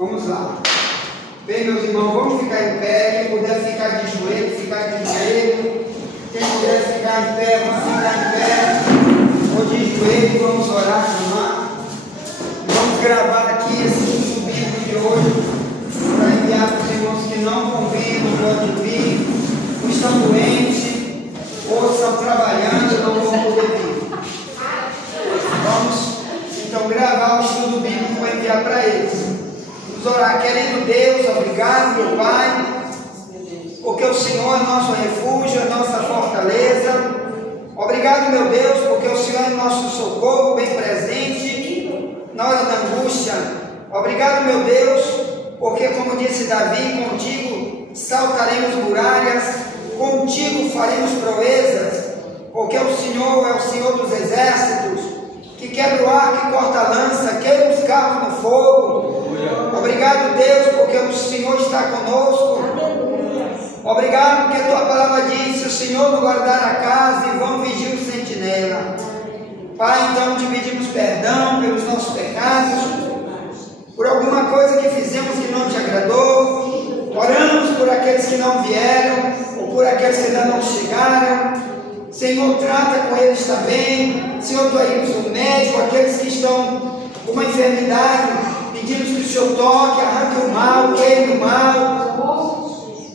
Vamos lá. Bem, meus irmãos, vamos ficar em pé. Quem puder ficar de joelho, ficar de joelho. Quem puder ficar em pé, vamos ficar em pé. Ou de joelho, vamos orar, chamar. Vamos gravar aqui esse curso bíblico de hoje para enviar para os irmãos que não convidam, podem vir, ou estão doentes, ou estão trabalhando, não vão poder vir. Vamos então gravar o estudo bíblico para enviar para eles. Vamos orar. Querido Deus, obrigado, meu Pai, porque o Senhor é nosso refúgio, é nossa fortaleza. Obrigado, meu Deus, porque o Senhor é nosso socorro bem presente na hora da angústia. Obrigado, meu Deus, porque, como disse Davi, contigo saltaremos muralhas, contigo faremos proezas, porque o Senhor é o Senhor dos exércitos, que quebra o ar, que corta a lança, queima os carros no fogo. Obrigado, Deus, porque o Senhor está conosco. Obrigado, porque a tua palavra diz: se o Senhor não guardar a casa, em vão vigia o sentinela. Pai, então te pedimos perdão pelos nossos pecados, por alguma coisa que fizemos que não te agradou. Oramos por aqueles que não vieram, ou por aqueles que ainda não chegaram. Senhor, trata com eles também. Senhor, tu aí o médico, aqueles que estão com uma enfermidade, pedimos que o Senhor toque, arranque o mal, queime o mal.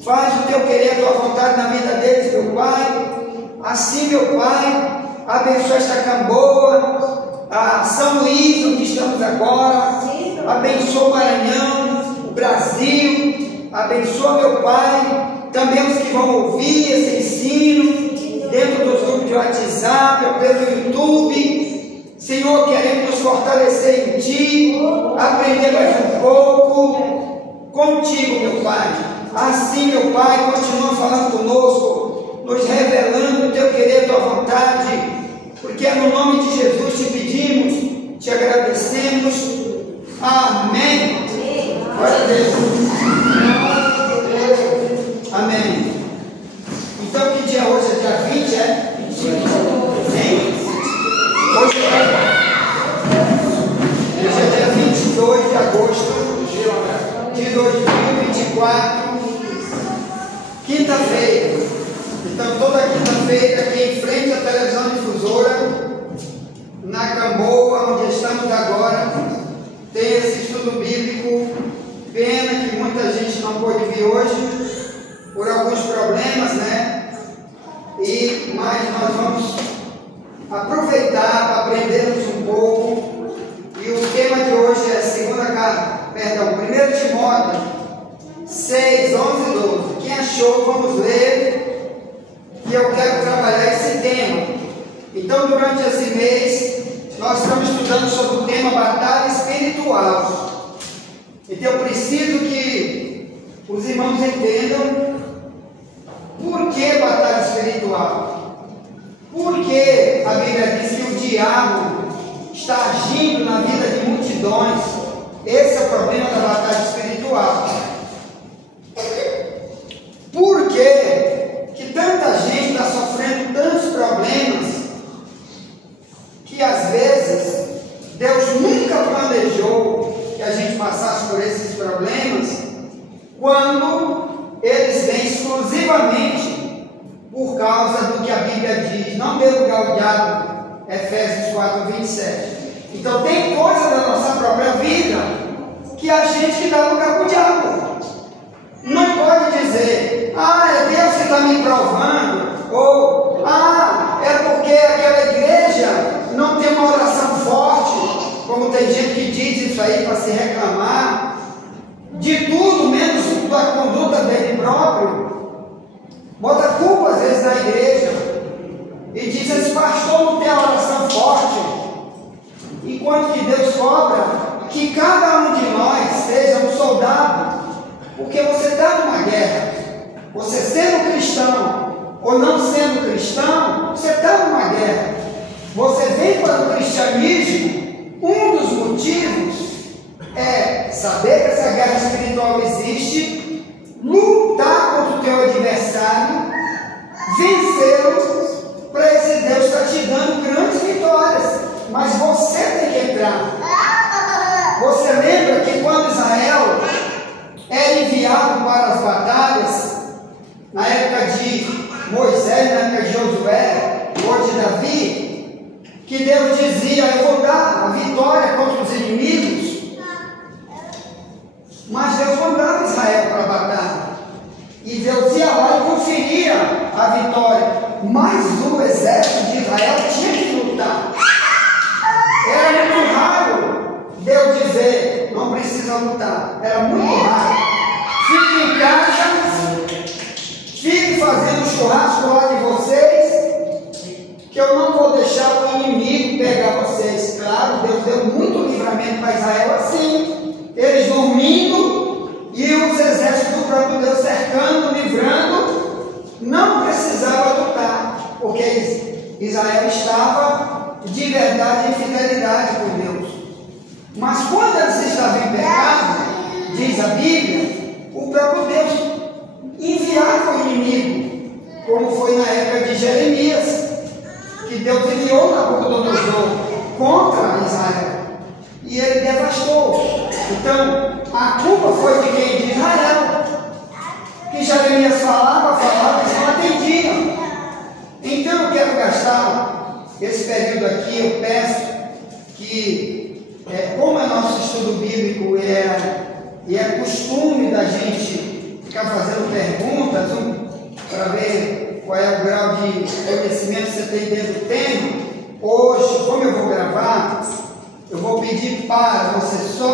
Faz o teu querer, a tua vontade na vida deles, meu Pai. Assim, meu Pai, abençoa esta Camboa, a São Luís, onde estamos agora. Abençoa o Maranhão, o Brasil. Abençoa, meu Pai, também os que vão ouvir esse ensino dentro dos grupos de WhatsApp ou pelo YouTube. Senhor, queremos nos fortalecer em Ti, aprender mais um pouco contigo, meu Pai. Assim, meu Pai, continua falando conosco, nos revelando o Teu querer, a Tua vontade, porque é no nome de Jesus te pedimos, te agradecemos. Amém. Glória a Deus. Amém. Então, que dia hoje? É dia 20, é? 25. Hoje é dia 22 de agosto de 2024, quinta-feira. Então, toda quinta-feira, aqui em frente à televisão difusora, na Camboa, onde estamos agora, tem esse estudo bíblico. Pena que muita gente não pôde vir hoje, por alguns problemas, né? Mas nós vamos aproveitar para aprendermos um pouco. E o tema de hoje é 1 Timóteo 6, 11 e 12. Quem achou, vamos ler, que eu quero trabalhar esse tema. Então, durante esse mês, nós estamos estudando sobre o tema batalha espiritual. Então, eu preciso que os irmãos entendam por que batalha espiritual. Porque a Bíblia diz que o diabo está agindo na vida de multidões. Esse é o problema da batalha espiritual. Por que tanta gente está sofrendo tantos problemas que às vezes Deus nunca planejou que a gente passasse por esses problemas, quando eles vêm exclusivamente por causa do que a Bíblia diz, não dê lugar ao diabo, Efésios 4, 27. Então tem coisa da nossa própria vida que a gente dá lugar para o diabo. Não pode dizer: ah, é Deus que está me provando, ou ah, é porque aquela igreja não tem uma oração forte, como tem gente que diz isso aí para se reclamar de tudo, menos da conduta dele próprio. Bota culpa às vezes na igreja e diz: esse pastor não tem a oração forte. Enquanto que Deus cobra que cada um de nós seja um soldado, porque você está numa guerra. Você sendo cristão ou não sendo cristão, você está numa guerra. Você vem para o cristianismo, um dos motivos é saber que essa guerra espiritual existe, lutar contra o teu adversário, vencê-lo, para esse Deus está te dando grandes vitórias. Mas você tem que entrar. Você lembra que quando Israel Josué ou de Davi, que Deus dizia: eu vou dar a vitória contra os inimigos. Mas Deus mandava Israel para a batalha. E Deus ia lá e conferia a vitória. Mas o exército de Israel tinha que lutar. Era muito raro Deus dizer: não precisa lutar. Era muito raro. Fique em casa, fique fazendo churrasco lá de vocês, que eu não vou deixar o inimigo pegar vocês. Claro, Deus deu muito livramento para Israel assim. Eles dormindo e os exércitos do próprio Deus cercando, livrando. Não precisava lutar, porque Israel estava de verdade em fidelidade com Deus. Mas quando eles estavam em pecado, diz a Bíblia, o próprio Deus enviava o inimigo, como foi na época de Jeremias, que Deus enviou Nabucodonosor contra Israel, e ele devastou. Então, a culpa foi de quem? De Israel, que Jeremias falava, eles não atendiam. Então eu quero gastar esse período aqui, eu peço que, como é nosso estudo bíblico e é costume da gente ficar fazendo perguntas para ver qual é o grau de conhecimento que você tem dentro do tema, hoje, como eu vou gravar, eu vou pedir para você só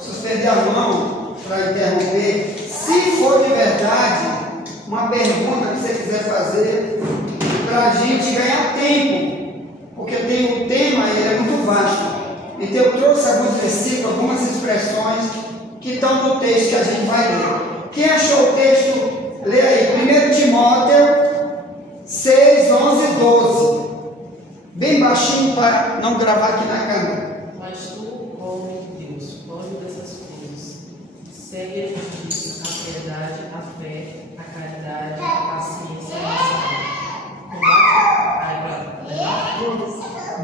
suspender a mão para interromper, se for de verdade uma pergunta que você quiser fazer, para a gente ganhar tempo, porque tem o tema, ele é muito vasto. Então eu trouxe alguns versículos, algumas expressões que estão no texto que a gente vai ler. Quem achou o texto, lê aí, 1 Timóteo 6, 11 e 12. Bem baixinho para não gravar aqui na câmera. Mas tu, ó Deus, foge dessas coisas. Segue a justiça, a verdade, a fé, a caridade, a paciência e a saúde. Combate.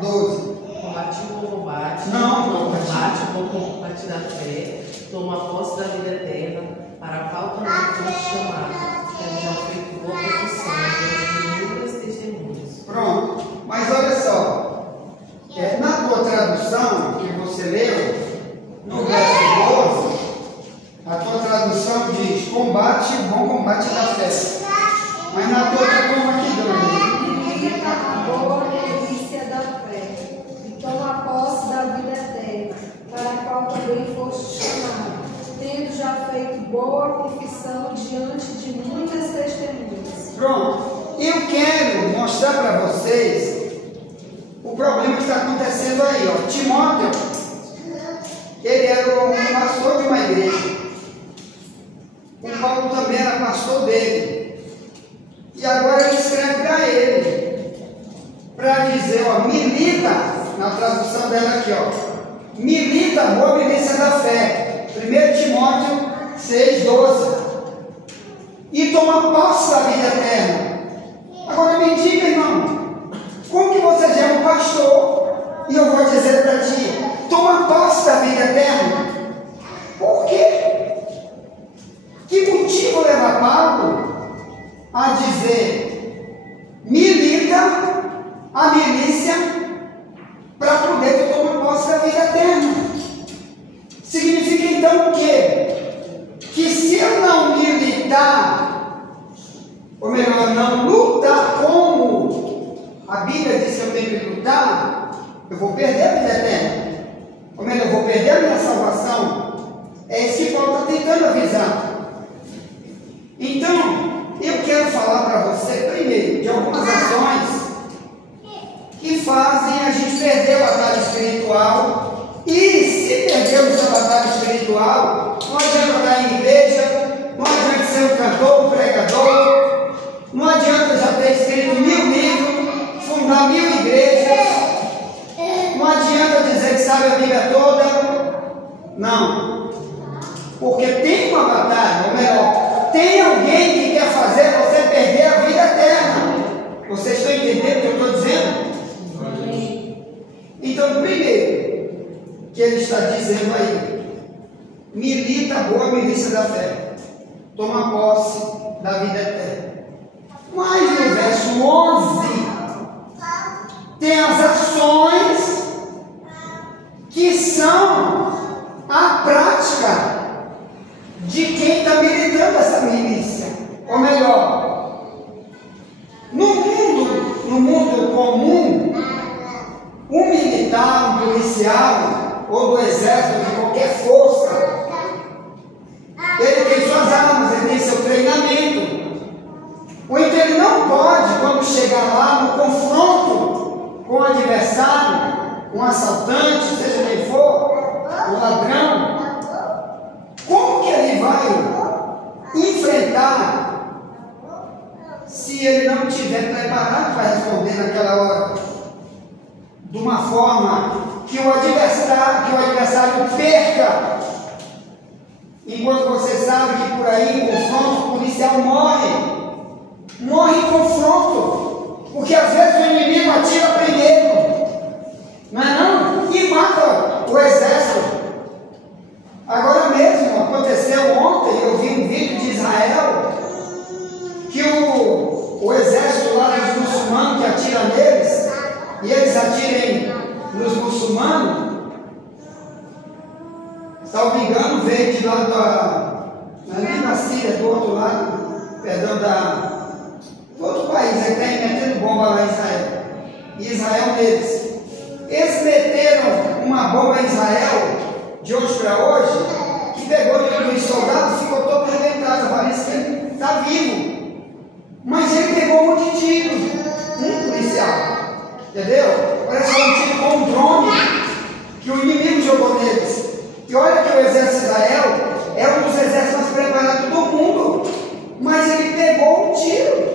12. Combate o bom combate. Não, combate o bom combate da fé. Toma posse da vida eterna, para a qual também foste chamado, tendo já feito boa profissão diante de muitas testemunhas. Pronto, mas olha só, na tua tradução que você leu, no verso 12, a tua tradução diz: combate o bom combate da fé. Mas na tua está como aqui, Dona? Milita a boa delícia da fé, e toma posse da vida eterna, para a qual também foste chamado, tendo já feito boa confissão diante de muitas testemunhas. Pronto, eu quero mostrar para vocês o problema que está acontecendo aí, ó. Timóteo, ele era um pastor de uma igreja. O Paulo também era pastor dele. E agora ele escreve para ele, para dizer, ó, milita, na tradução dela aqui, ó, milita a boa milícia da fé. 1 Timóteo 6, 12. E toma posse da vida eterna. Agora me diga, irmão, como que você já é um pastor e eu vou dizer para ti, toma posse da vida eterna? Por quê? Que motivo leva Paulo a dizer, milita a milícia para poder tomar posse da vida eterna? Significa então o quê? Que se eu não militar, ou melhor, não lutar como a Bíblia diz que eu tenho que lutar, eu vou perder a vida eterna. Ou melhor, eu vou perder a minha salvação. É isso que Paulo está tentando avisar. Então, eu quero falar para você, primeiro, de algumas ações que fazem a gente perder a batalha espiritual. E se perdermos a batalha espiritual, não adianta estar em igreja, não adianta ser um cantor, um pregador, não adianta já ter escrito 1000 livros, fundar 1000 igrejas, não adianta dizer que sabe a Bíblia toda. Não, porque tem uma batalha, ou melhor, tem alguém que quer fazer você perder a vida eterna. Vocês estão entendendo o que eu estou dizendo? Então, primeiro, que ele está dizendo aí, milita a boa milícia da fé, toma posse da vida eterna. Mas no verso verso 11, tem as ações que são a prática de quem está militando essa milícia. Ou melhor, no mundo comum, um militar, um policial, ou do exército, de qualquer força, ele tem suas armas, ele tem seu treinamento. Ou então ele não pode, quando chegar lá no confronto com o adversário, um assaltante, seja quem for, um ladrão, como que ele vai enfrentar se ele não estiver preparado para responder naquela hora? De uma forma que o adversário perca. Enquanto você sabe que por aí em confronto o policial morre em confronto, porque às vezes o inimigo atira primeiro, não é não? E mata o exército. Agora mesmo aconteceu ontem, eu vi um vídeo de Israel que o exército lá dos muçulmanos que atira neles, e eles atirem nos muçulmanos, salvo engano, veio de lá ali na Síria, do outro lado, perdão, do outro país, aí está metendo bomba lá em Israel. E Israel neles. Eles meteram uma bomba em Israel, de hoje para hoje, que pegou os soldados e ficou todo arrebentado. Parece que ele está vivo. Mas ele pegou um monte de tiro, um policial. Entendeu? Parece que foi um tiro com um drone que o inimigo jogou neles. E olha que o exército de Israel é um dos exércitos mais preparados do mundo, mas ele pegou um tiro.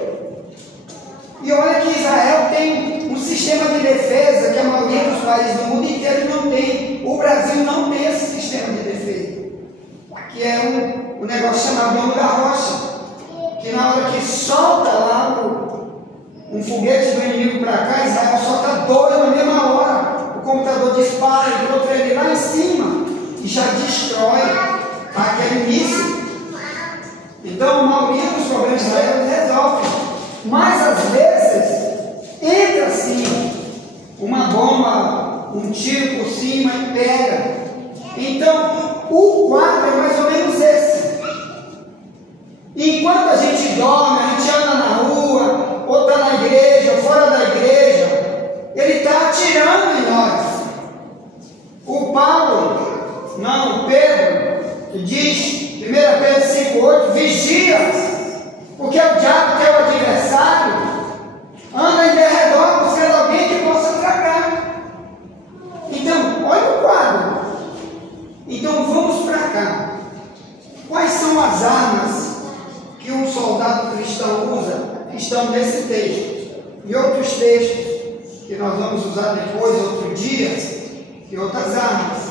E olha que Israel tem um sistema de defesa que a maioria dos países do mundo inteiro não tem. O Brasil não tem esse sistema de defesa, que é um negócio chamado nome da rocha, que na hora que solta lá um foguete do inimigo para cá, Israel solta 2 na mesma hora. O computador dispara e contra ele lá em cima e já destrói aquele míssil. Então a maioria dos problemas de Israel resolve. Mas às vezes entra assim uma bomba, um tiro por cima e pega. Então o quadro é mais ou menos esse. Enquanto a gente dorme, a gente anda na rua, ou está na igreja, ou fora da igreja, ele está atirando em nós. O Pedro diz, 1 Pedro 5,8, vigia. Porque o diabo, que é o adversário, anda em derredor buscando alguém que possa tragar. Então, olha o quadro. Então, vamos para cá. Quais são as armas que um soldado cristão usa? Estão nesse texto. E outros textos, que nós vamos usar depois, outro dia, e outras armas.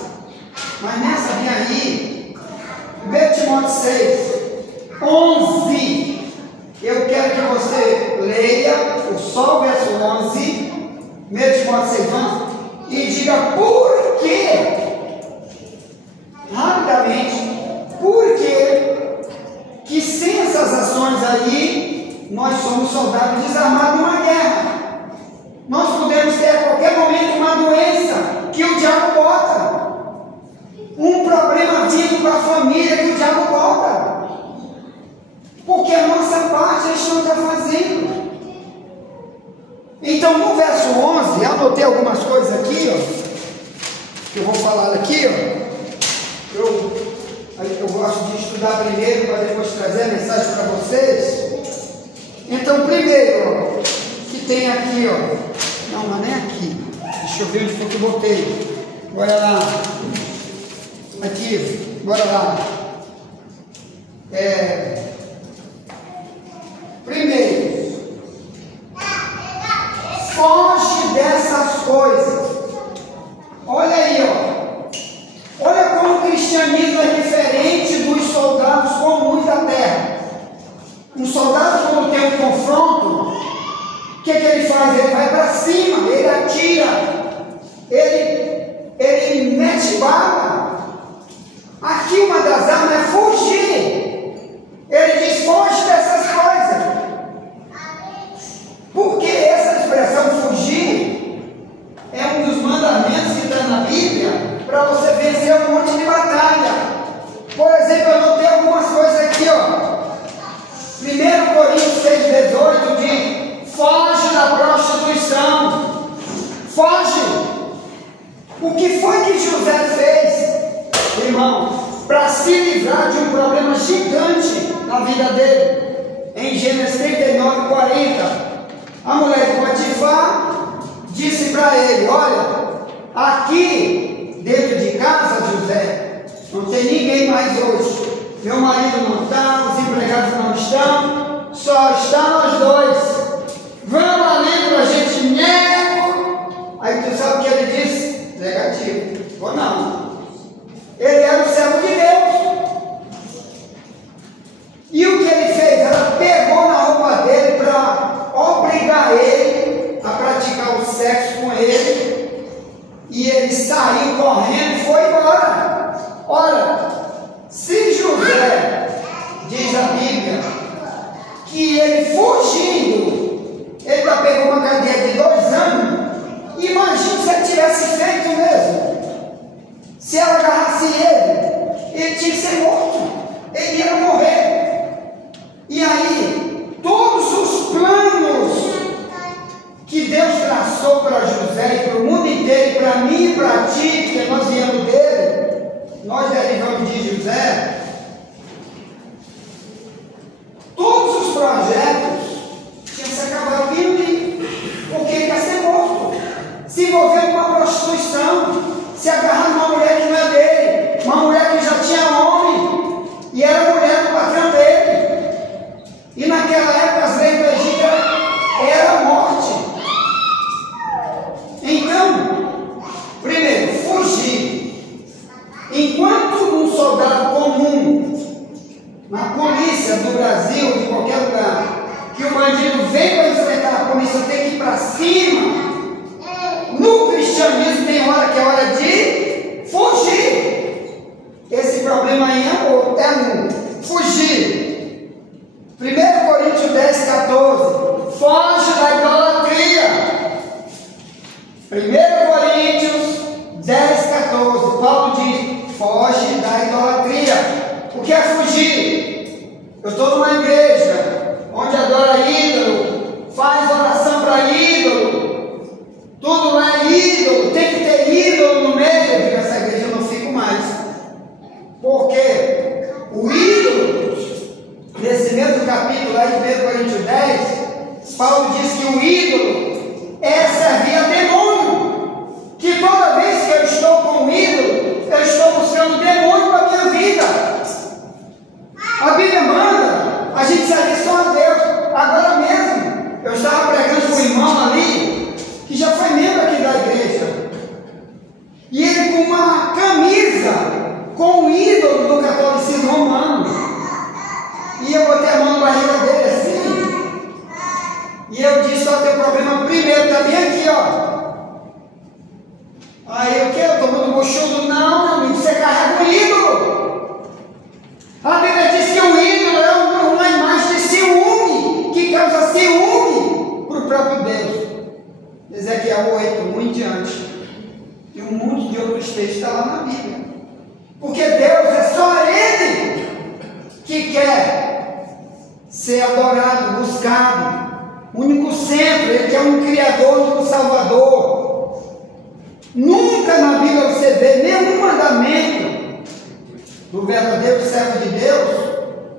Mas nessa minha aí, 1 Timóteo 6, 11. Eu quero que você leia só o verso 11, 1 Timóteo 6, 11, e diga por quê. Rapidamente, por quê que sem essas ações aí, nós somos soldados desarmados numa guerra. Nós podemos ter a qualquer momento uma doença que o diabo bota. Um problema vindo para a família que o diabo bota. Porque a nossa parte a gente não está fazendo. Então no verso 11, eu anotei algumas coisas aqui, ó, que eu vou falar aqui, ó. Eu gosto de estudar primeiro para depois trazer a mensagem para vocês. Então primeiro, ó, que tem aqui, ó. Não, mas nem aqui. Deixa eu ver onde foi que eu botei. Bora lá. Aqui, bora lá. Primeiro, foge dessas coisas. Olha aí, ó. Olha como o cristianismo é diferente dos soldados comuns da terra. Um soldado, quando tem um confronto, o que ele faz? Ele vai para cima, ele atira, ele mete bala. Aqui uma das armas é fugir. Ele diz, foge dessas coisas. O que foi que José fez, irmão, para se livrar de um problema gigante na vida dele? Em Gênesis 39, 40, a mulher de Potifar disse para ele: olha, aqui dentro de casa, José, não tem ninguém mais hoje. Meu marido não está, os empregados não estão, só estão nós dois. Vamos ali para a gente nego. Aí tu sabe o que ele disse? Negativo. Ou não? Ele era o servo de Deus. E o que ele fez? Ela pegou na roupa dele para obrigar ele a praticar o sexo com ele. E ele saiu correndo e foi embora. Ora, se José, diz a Bíblia, que ele fugindo, ele já pegou uma cadeia de 2 anos, imagina se ele tivesse feito mesmo. Se ela agarrasse ele tinha que ser morto, ele ia morrer. E aí, todos os planos que Deus traçou para José e para o mundo inteiro, e para mim e para ti, porque nós viemos dele, nós derivamos de José, todos os projetos tinham se acabado vindo, porque ele ia ser morto, se envolver com uma prostituição, se agarrar numa mulher que não é dele, uma mulher que já tinha homem, e era mulher do patrão dele. E naquela época as leis do Egito era a morte. Então, primeiro, fugir. Enquanto um soldado comum, na polícia do Brasil, de qualquer lugar, que o bandido vem para enfrentar a polícia, tem que ir para cima. No cristianismo tem hora que é hora de fugir. Esse problema aí é fugir. 1 Coríntios 10, 14. Foge da idolatria. 1 Coríntios 10, 14. Paulo diz: foge da idolatria. O que é fugir? Eu estou numa igreja onde adora ídolo, faz oração para ídolo, tudo lá é ídolo, tem que ter ídolo no meio. Eu digo: essa igreja eu não fico mais. Porque o ídolo, nesse mesmo capítulo lá de 1 Coríntios 10, Paulo diz que o ídolo é servir a demônio. Que toda vez que eu estou com o ídolo, eu estou buscando demônio para a minha vida. A Bíblia manda a gente servir só a Deus. Agora mesmo, eu estava pregando com um irmão ali, que já foi membro aqui da igreja, e ele com uma camisa com o ídolo do catolicismo romano, e eu botei a mão na barriga dele assim, e eu disse: ó, teu problema primeiro está bem aqui, ó. Aí o que? Eu estou muito mochudo? Não, meu amigo, você carrega um ídolo. A Bíblia diz que o ídolo é uma imagem de ciúme, que causa ciúme para o próprio Deus. Ezequiel 8, 1 em diante. E um monte de outros textos está lá na Bíblia. Porque Deus é só Ele que quer ser adorado, buscado. Único centro, Ele é um Criador, um Salvador. Nunca na Bíblia você vê nenhum mandamento do verdadeiro servo de Deus.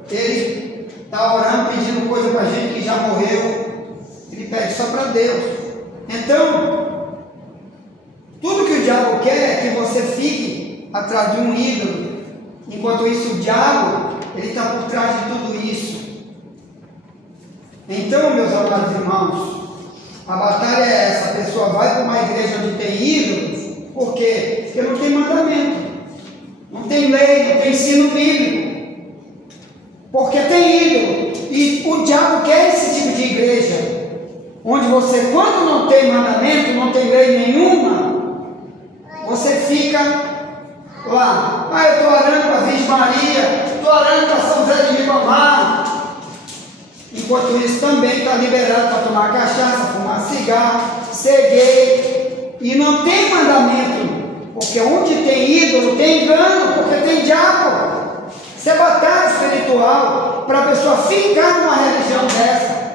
Ele está orando, pedindo coisa para a gente que já morreu. Ele pede só para Deus. Então, tudo que o diabo quer é que você fique atrás de um ídolo. Enquanto isso, o diabo, ele está por trás de tudo isso. Então, meus amados irmãos, a batalha é essa: a pessoa vai para uma igreja onde tem ídolos. Por quê? Porque não tem mandamento, não tem lei, não tem ensino bíblico. Porque tem ídolo. E o diabo quer esse tipo de igreja, onde você, quando não tem mandamento, não tem lei nenhuma, você fica lá: eu estou orando para a Virgem Maria, estou orando para São José de Ribamar. Enquanto isso, também está liberado para tomar cachaça, fumar cigarro, ser gay, e não tem mandamento, porque onde tem ídolo tem engano, porque tem diabo. Isso é batalha espiritual para a pessoa ficar numa religião dessa.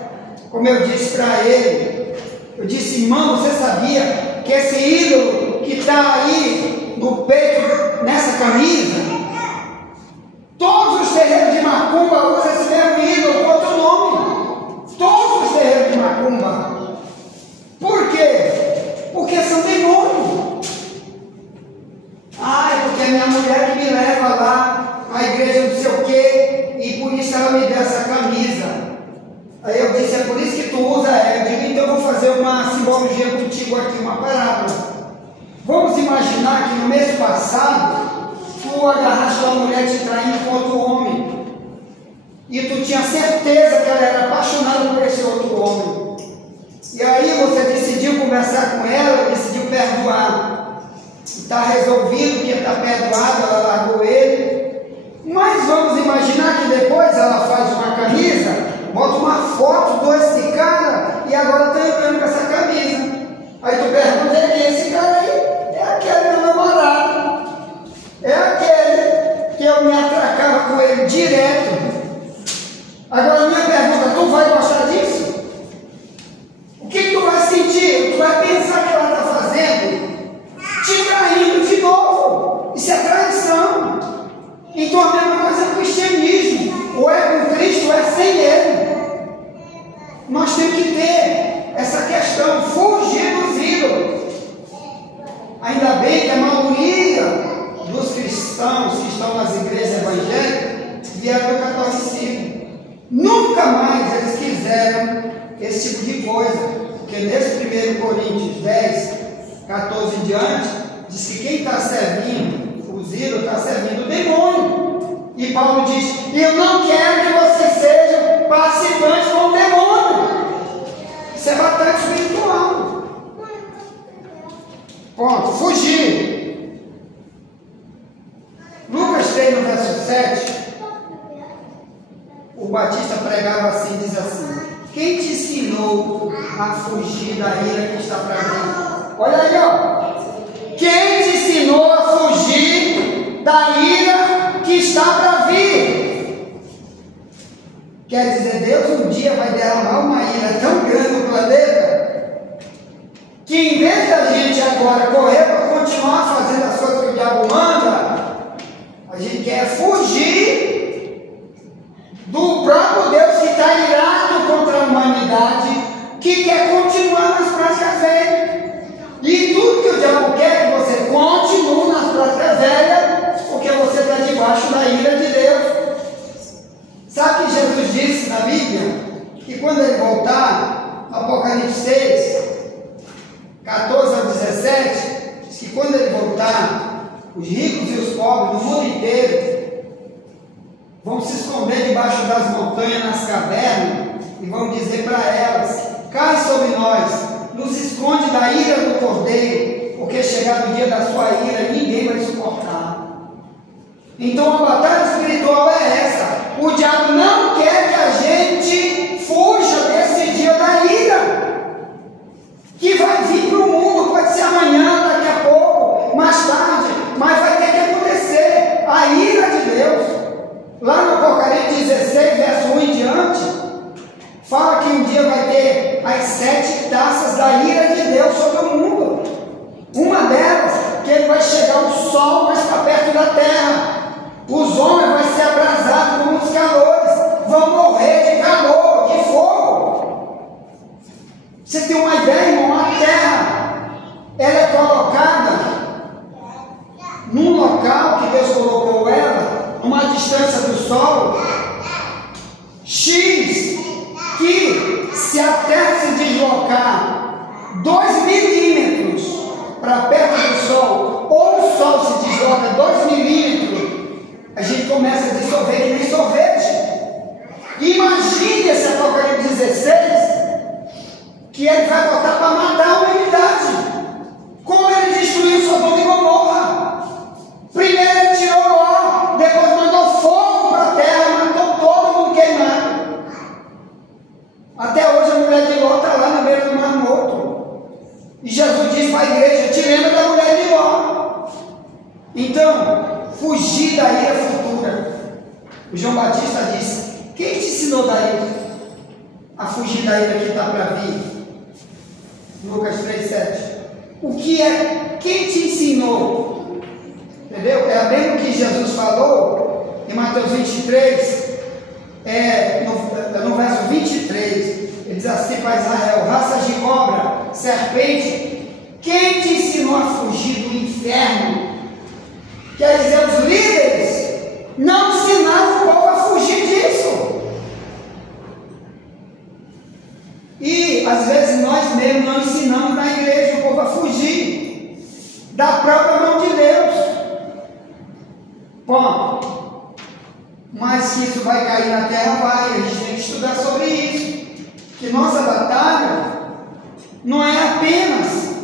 Como eu disse para ele, Eu disse, irmão, você sabia que esse ídolo que está aí no peito, nessa camisa, todos os terreiros de macumba usam esse mesmo ídolo com outro nome. Todos os terreiros de macumba. Por quê? Porque são demônios. Ah, é porque é minha mulher que me leva lá à igreja não sei o quê, e por isso ela me deu essa camisa. Aí eu disse, é por isso que tu usa ela. Eu digo, então eu vou fazer uma simbologia contigo aqui, uma parábola. Vamos imaginar que no mês passado, tu agarraste uma mulher te traindo com outro homem. E tu tinha certeza que ela era apaixonada por esse outro homem. E aí você decidiu conversar com ela, decidiu perdoar. Está resolvido que está perdoado, ela largou ele. Mas vamos imaginar que depois ela faz uma camisa, bota uma foto desse cara e agora está entrando com essa camisa. Aí tu pergunta, quem é esse cara aí? É aquele meu namorado. É aquele que eu me atracava com ele direto. Agora minha pergunta, tu vai gostar disso? O que tu vai sentir? Tu vai pensar que ela está fazendo? Te traindo de novo. Isso é traição. Então a mesma coisa é o cristianismo. Ou é com Cristo ou é sem Ele. Nós temos que ter essa questão, fugir dos ídolos. Ainda bem que a maioria dos cristãos que estão nas igrejas evangélicas vieram do catolicismo. Nunca mais eles quiseram esse tipo de coisa. Porque nesse 1 Coríntios 10, 14 em diante, diz que quem está servindo os ídolos está servindo o demônio. E Paulo diz, eu não quero que vocês sejam participantes com o demônio. Isso é batalha espiritual. Ponto. Fugir. Lucas 3, no verso 7, o Batista pregava assim, diz assim, quem te ensinou a fugir da ira que está para vir? Olha aí, ó. Quem te ensinou a fugir da ira que está para vir? Quer dizer, Deus um dia vai derramar uma ira tão grande no planeta que em vez da gente agora correr para continuar fazendo as coisas que o diabo manda, a gente quer fugir do próprio Deus que está irado contra a humanidade, que quer continuar nas práticas velhas. E tudo que o diabo quer é que você continue nas práticas velhas, porque você está debaixo da ira de Deus. Sabe que Jesus disse na Bíblia? Que quando ele voltar, Apocalipse 6, 14 a 17, diz que quando ele voltar, os ricos e os pobres do mundo inteiro vão se esconder debaixo das montanhas, nas cavernas, e vão dizer para elas, cai sobre nós, nos esconde da ira do Cordeiro, porque chegado o dia da sua ira, ninguém vai suportar. Então a batalha espiritual é essa. O diabo não quer que a gente fuja desse dia da ira, que vai vir para o mundo, pode ser amanhã, daqui a pouco, mais tarde, mas vai ter que acontecer. A ira de Deus, lá no Apocalipse 16, verso 1 em diante, fala que um dia vai ter as 7 taças da ira de Deus sobre o mundo. Uma delas, que ele vai chegar o sol mais para perto da terra. Os homens vão ser abrasados com muitos calores, vão morrer de calor, de fogo. Você tem uma ideia, irmão? A terra, ela é colocada num local que Deus colocou ela, uma distância do sol X, que se a terra se deslocar 2 milímetros para perto do sol, ou o sol se desloca 2 milímetros, a gente começa a dissolver que nem sorvete. Imagine esse Apocalipse 16, que ele vai botar para matar a humanidade. Como ele destruiu Sodoma e Gomorra. Primeiro ele tirou Ló, depois mandou fogo para a terra, matou todo mundo queimado. Até hoje a mulher de Ló está lá na beira do Mar Morto. E Jesus disse para a igreja, te lembra da mulher de Ló. Então, fugir da ira futura. O João Batista disse, quem te ensinou a fugir da ira que está para vir? Lucas 3,7. O que é? Quem te ensinou? Entendeu? É bem o que Jesus falou em Mateus 23, no verso 23. Ele diz assim para Israel: raças de cobra, serpente, quem te ensinou a fugir do inferno? Quer dizer, os líderes não ensinavam o povo a fugir disso. E às vezes nós mesmos não ensinamos na igreja o povo a fugir da própria mão de Deus. Bom, mas que isso vai cair na terra, vai. A gente tem que estudar sobre isso. Que nossa batalha não é apenas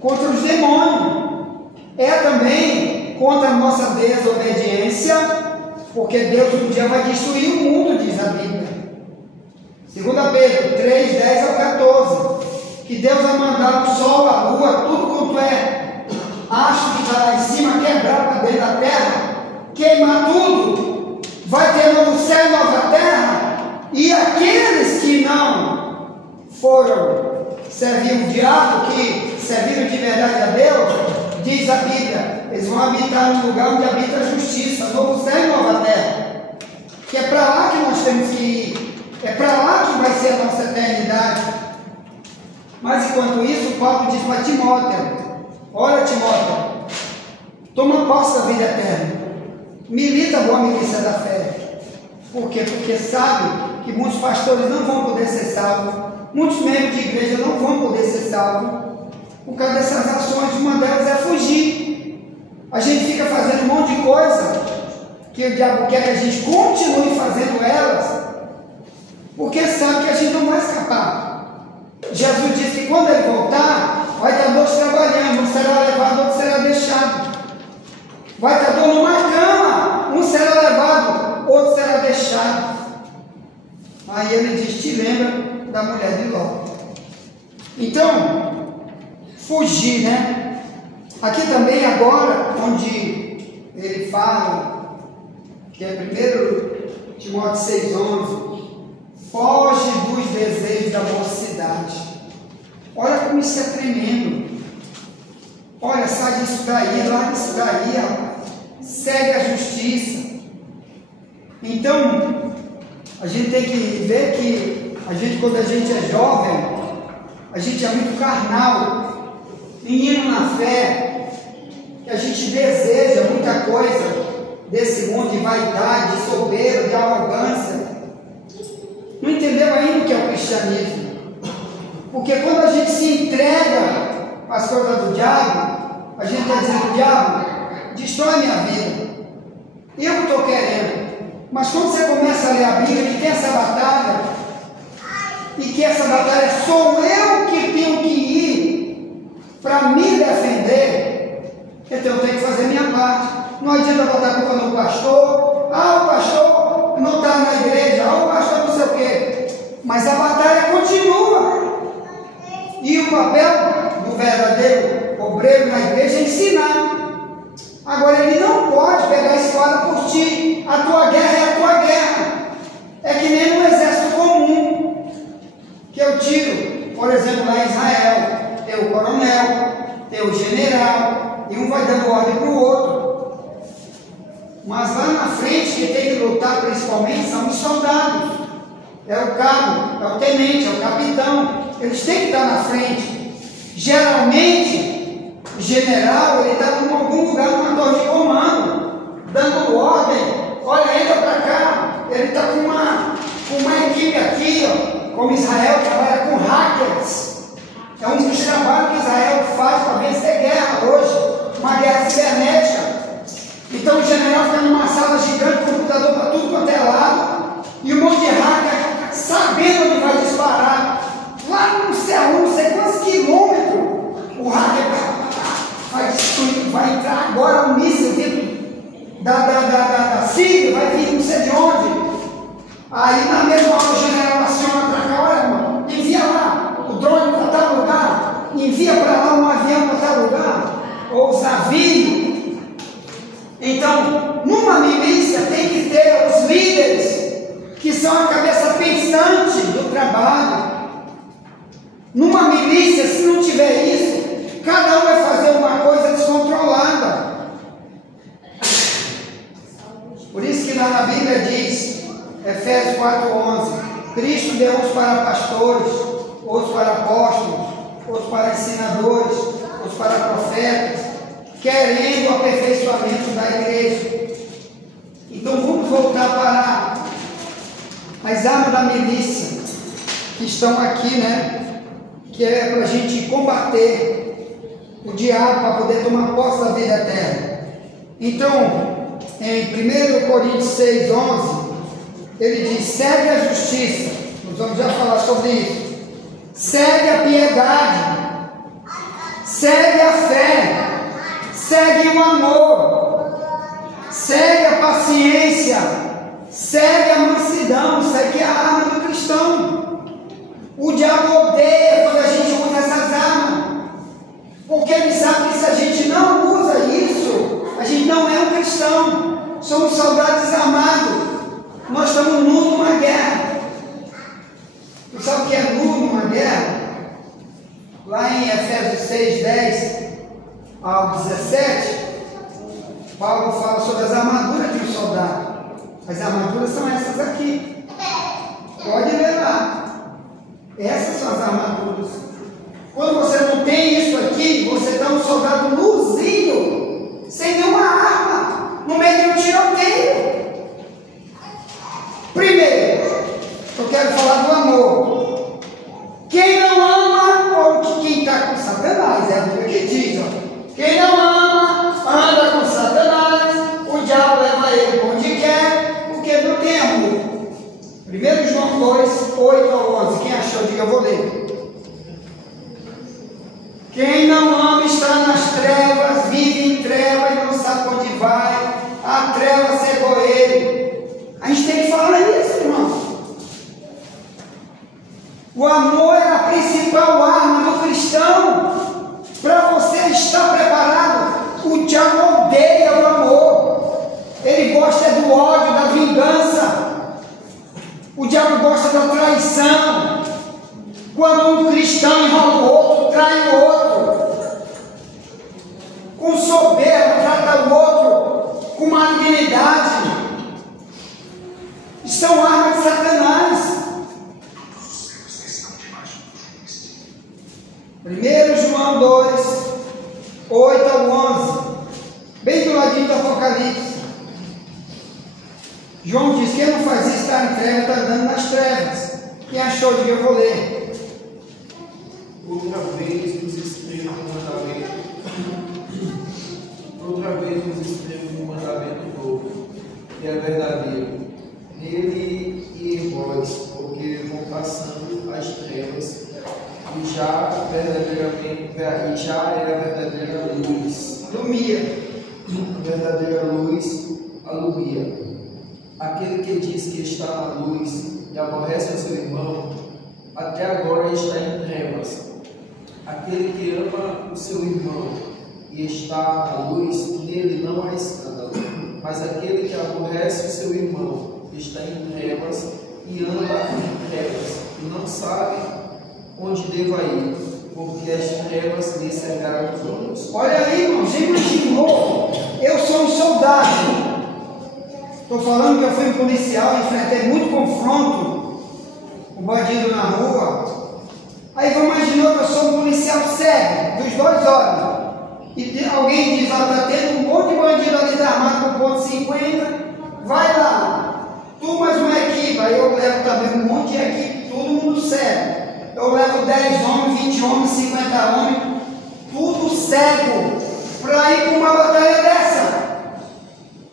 contra os demônios, é também contra a nossa desobediência, porque Deus um dia vai destruir o mundo, diz a Bíblia. 2 Pedro 3, 10 ao 14, que Deus vai mandar o sol, a lua, tudo quanto é astro que está lá em cima, quebrar para dentro da terra, queimar tudo, vai ter novo céu e nova terra, e aqueles que não foram servir o diabo, que serviram de verdade a Deus, diz a Bíblia, eles vão habitar no lugar onde habita a justiça, novo céu e nova terra, que é para lá que nós temos que ir. É para lá que vai ser a nossa eternidade. Mas enquanto isso, Paulo diz para Timóteo: olha, Timóteo, toma posse da vida eterna, milita a boa milícia da fé. Por quê? Porque sabe que muitos pastores não vão poder ser salvos, muitos membros de igreja não vão poder ser salvos por causa dessas ações. Uma delas é fugir. A gente fica fazendo um monte de coisa que o diabo quer que a gente continue fazendo elas, porque sabe que a gente não vai escapar. Jesus disse que quando ele voltar, vai estar dois trabalhando, um será levado, outro será deixado. Vai estar dois numa cama, um será levado, outro será deixado. Aí ele diz: te lembra da mulher de Ló. Então, fugir, né? Aqui também agora, onde ele fala, que é 1 Timóteo 6,11, foge dos desejos da mocidade. Olha como isso é tremendo. Olha, sai disso daí, larga isso daí, rapaz. Segue a justiça. Então, a gente tem que ver que a gente, quando a gente é jovem, a gente é muito carnal, menino na fé, que a gente deseja muita coisa desse mundo de vaidade, de soberba, de arrogância. Não entendeu ainda o que é o cristianismo? Porque quando a gente se entrega às coisas do diabo, a gente está dizendo: diabo, destrói minha vida, eu estou querendo. Mas quando você começa a ler a Bíblia, que tem essa batalha, e que essa batalha sou eu que tenho que ir para me defender, então eu tenho que fazer minha parte. Não adianta botar a culpa no pastor. O pastor não está na igreja, o pastor não sei o quê. Mas a batalha continua. E o papel do verdadeiro obreiro na igreja é ensinar. Agora, ele não pode pegar a espada por ti. A tua guerra é a tua guerra. É que nem no exército comum, que eu tiro, por exemplo, lá em Israel, tem o coronel, tem o general, e um vai dando ordem para o outro. Mas lá na frente, quem tem que lutar principalmente são os soldados. É o cabo, é o tenente, é o capitão. Eles têm que estar na frente. Geralmente, o general, ele está em algum lugar numa torre de comando, dando ordem: olha, entra para cá. Ele está com uma equipe aqui, ó, como Israel trabalha com hackers. É um dos trabalhos que Israel faz para vencer guerra hoje, uma guerra cibernética. Então o general fica numa sala gigante, computador para tudo quanto é lado, e um monte de hacker sabendo onde vai disparar. Lá no céu, não sei quantos quilômetros, o hacker vai destruir, vai entrar agora um míssil vindo da Síria, vai vir não sei de onde. Aí na mesma hora o general aciona para cá: olha, mano, envia lá o drone para tal lugar, envia para lá um avião para tal lugar, ou os navios. Então, numa milícia tem que ter os líderes, que são a cabeça pensante do trabalho. Numa milícia, se não tiver Por isso que lá na Bíblia diz, Efésios 4:11, Cristo deu uns para pastores, outros para apóstolos, outros para ensinadores, outros para profetas, querendo o aperfeiçoamento da igreja. Então vamos voltar para as armas da milícia que estão aqui, né? Que é para a gente combater o diabo para poder tomar posse da vida eterna. Então, em 1 Coríntios 6:11, ele diz: segue a justiça. Nós vamos já falar sobre isso. Segue a piedade, segue a fé, segue o amor, segue a paciência, segue a mansidão. Isso aqui é a arma do cristão. O diabo odeia quando a gente usa essas armas, porque ele sabe que se a gente não usa isso, a gente não é um cristão. Somos soldados armados. Nós estamos nus numa guerra. Tu sabe o que é nu numa guerra? Lá em Efésios 6:10 ao 17, Paulo fala sobre as armaduras de um soldado. As armaduras são essas aqui. Pode ler lá. Essas são as armaduras. Quando você não tem isso aqui, você está um soldado nuzinho, sem nenhuma arma, no meio de um tiroteio. Primeiro, eu quero falar do amor. Quem não ama, ou quem está com Satanás, é a Bíblia que diz, ó. Quem não ama, anda com Satanás, o diabo leva ele onde quer, porque não tem amor. 1 João 2:8-11, quem achou, diga, eu vou ler. Quem não ama está nas trevas, vive em trevas e não sabe onde vai, a treva cegou ele. A gente tem que falar isso, irmão. O amor é a principal arma do cristão. Para você estar preparado, o diabo odeia o amor. Ele gosta do ódio, da vingança. O diabo gosta da traição. Quando um cristão enrola o outro, trai o outro. Com soberba, trata o outro com malignidade. São armas de Satanás. 1 João 2:8-11, bem do ladinho do Apocalipse. João diz: quem não faz isso está em trevas, está andando nas trevas. Quem achou, diga, eu vou ler. Outra vez nos extremos do mandamento. Outra vez nos extremos do mandamento novo, que é verdadeiro. Nele e em vós, porque vão passando as trevas, e já é a verdadeira luz. Lumia. A verdadeira luz alumia. Aquele que diz que está na luz e aborrece o seu irmão, até agora está em trevas. Aquele que ama o seu irmão e está na luz, nele não há escândalo. Mas aquele que aborrece o seu irmão está em trevas e anda em trevas, e não sabe onde deva ir, porque as trevas lhe cegaram os olhos. Olha aí, irmão, você imaginou? Eu sou um soldado. Estou falando que eu fui um policial, enfrentei muito confronto com bandido na rua. Aí você imaginou que eu sou um policial cego, dos dois olhos. E alguém diz: ó, está tendo um monte de bandido ali armado com ponto 50, vai lá. Tu mais uma equipe, aí eu levo também um monte de equipe, todo mundo cego. Eu levo 10 homens, 20 homens, 50 homens, tudo cego, para ir para uma batalha dessa.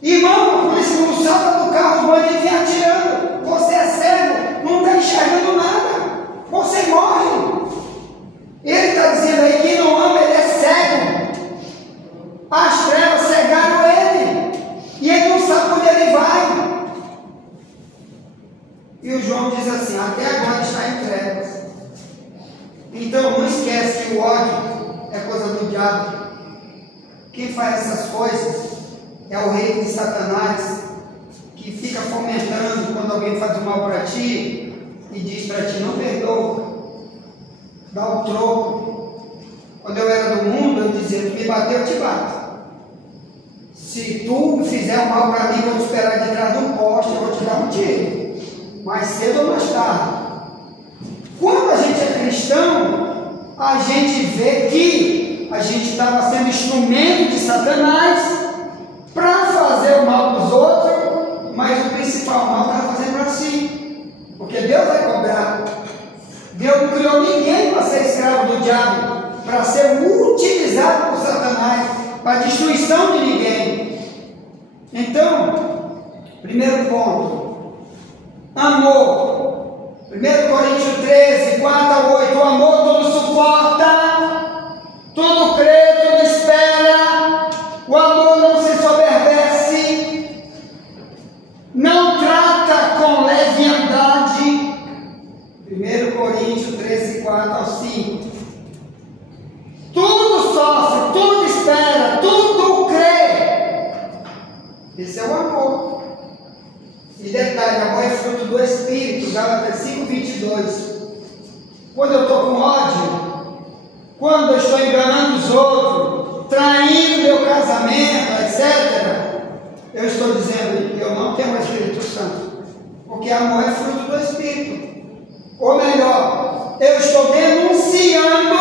Irmão, a polícia não salta do carro, os bandidos vêm atirando. Você é cego, não está enxergando nada, você morre. Ele está dizendo aí que não ama, ele é cego. As trevas cegaram ele, e ele não sabe onde ele vai. E o João diz assim: até agora está em trevas. Então não esquece que o ódio é coisa do diabo. Quem faz essas coisas é o rei de Satanás, que fica fomentando quando alguém faz o mal para ti e diz para ti: não perdoa, dá o troco. Quando eu era do mundo, eu dizia: tu me bateu, eu te bato. Se Se tu fizer um mal para mim, eu vou te esperar de trás de um poste, eu vou te dar um tiro, mais cedo ou mais tarde. Quando a gente é cristão, a gente vê que a gente estava sendo instrumento de Satanás para fazer o mal para os outros, mas o principal mal estava fazendo para si, porque Deus vai cobrar. Deus não criou ninguém para ser escravo do diabo, para ser utilizado por Satanás, para a destruição de ninguém. Então, primeiro ponto, amor. 1 Coríntios 13, 4 a 8, o amor tudo suporta, tudo crê, tudo espera, o amor não se soberbece, não trata com leviandade. 1 Coríntios 13, 4 ao 5. Tudo sofre, tudo espera, tudo crê. Esse é o amor. E detalhe, amor é fruto do Espírito, Gálatas 5, 22. Quando eu estou com ódio, quando eu estou enganando os outros, traindo meu casamento, etc., eu estou dizendo, eu não tenho o Espírito Santo, porque amor é fruto do Espírito. Ou melhor, eu estou denunciando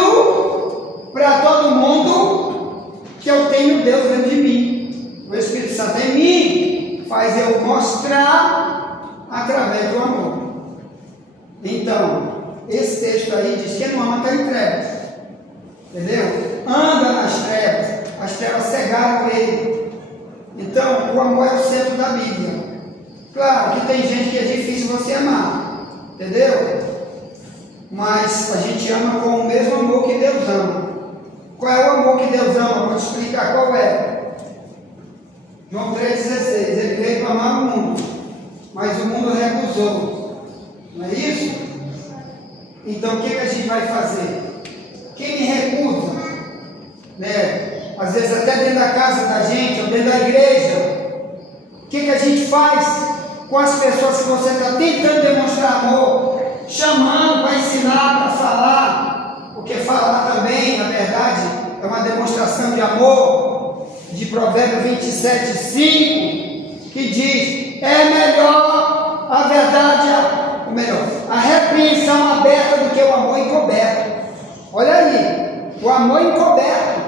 para todo mundo que eu tenho Deus dentro de mim. O Espírito Santo em mim faz eu mostrar através do amor. Então, esse texto aí diz que quem não ama está em trevas. Entendeu? Anda nas trevas. As trevas cegaram ele. Então, o amor é o centro da Bíblia. Claro que tem gente que é difícil você amar. Entendeu? Mas a gente ama com o mesmo amor que Deus ama. Qual é o amor que Deus ama? Vou te explicar qual é. João 3,16, ele veio para amar o mundo, mas o mundo recusou. Não é isso? Então o que a gente vai fazer? Quem me recusa, né? Às vezes até dentro da casa da gente, ou dentro da igreja, o que a gente faz com as pessoas que você está tentando demonstrar amor, chamando para ensinar, para falar, porque falar também, na verdade, é uma demonstração de amor, de Provérbios 27, 5, que diz, é melhor a verdade, ou melhor, a repreensão aberta do que o amor encoberto. Olha aí, o amor encoberto.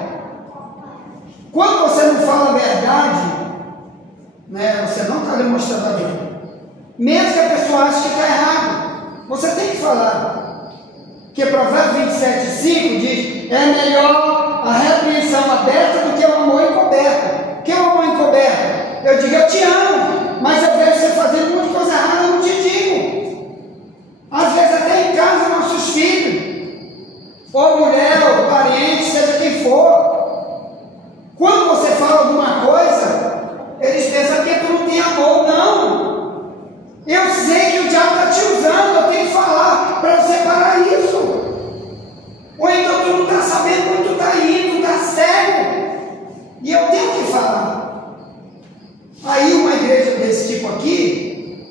Quando você não fala a verdade, né, você não está demonstrando a verdade. Mesmo que a pessoa ache que está errado, você tem que falar. Porque Provérbios 27, 5 diz, é melhor a repreensão aberta do que o amor encoberto. O que é o amor encoberto? Eu digo, eu te amo, mas eu vejo você fazendo muita coisa errada, eu não te digo. Às vezes até em casa, nossos filhos, ou mulher, ou parente, seja quem for. Quando você fala alguma coisa, eles pensam que tu não tem amor. Não. Eu sei que o diabo está te usando, eu tenho que falar para você parar isso. Ou então tu não está sabendo onde tu está indo, tu está cego. E eu tenho que falar. Aí uma igreja desse tipo aqui,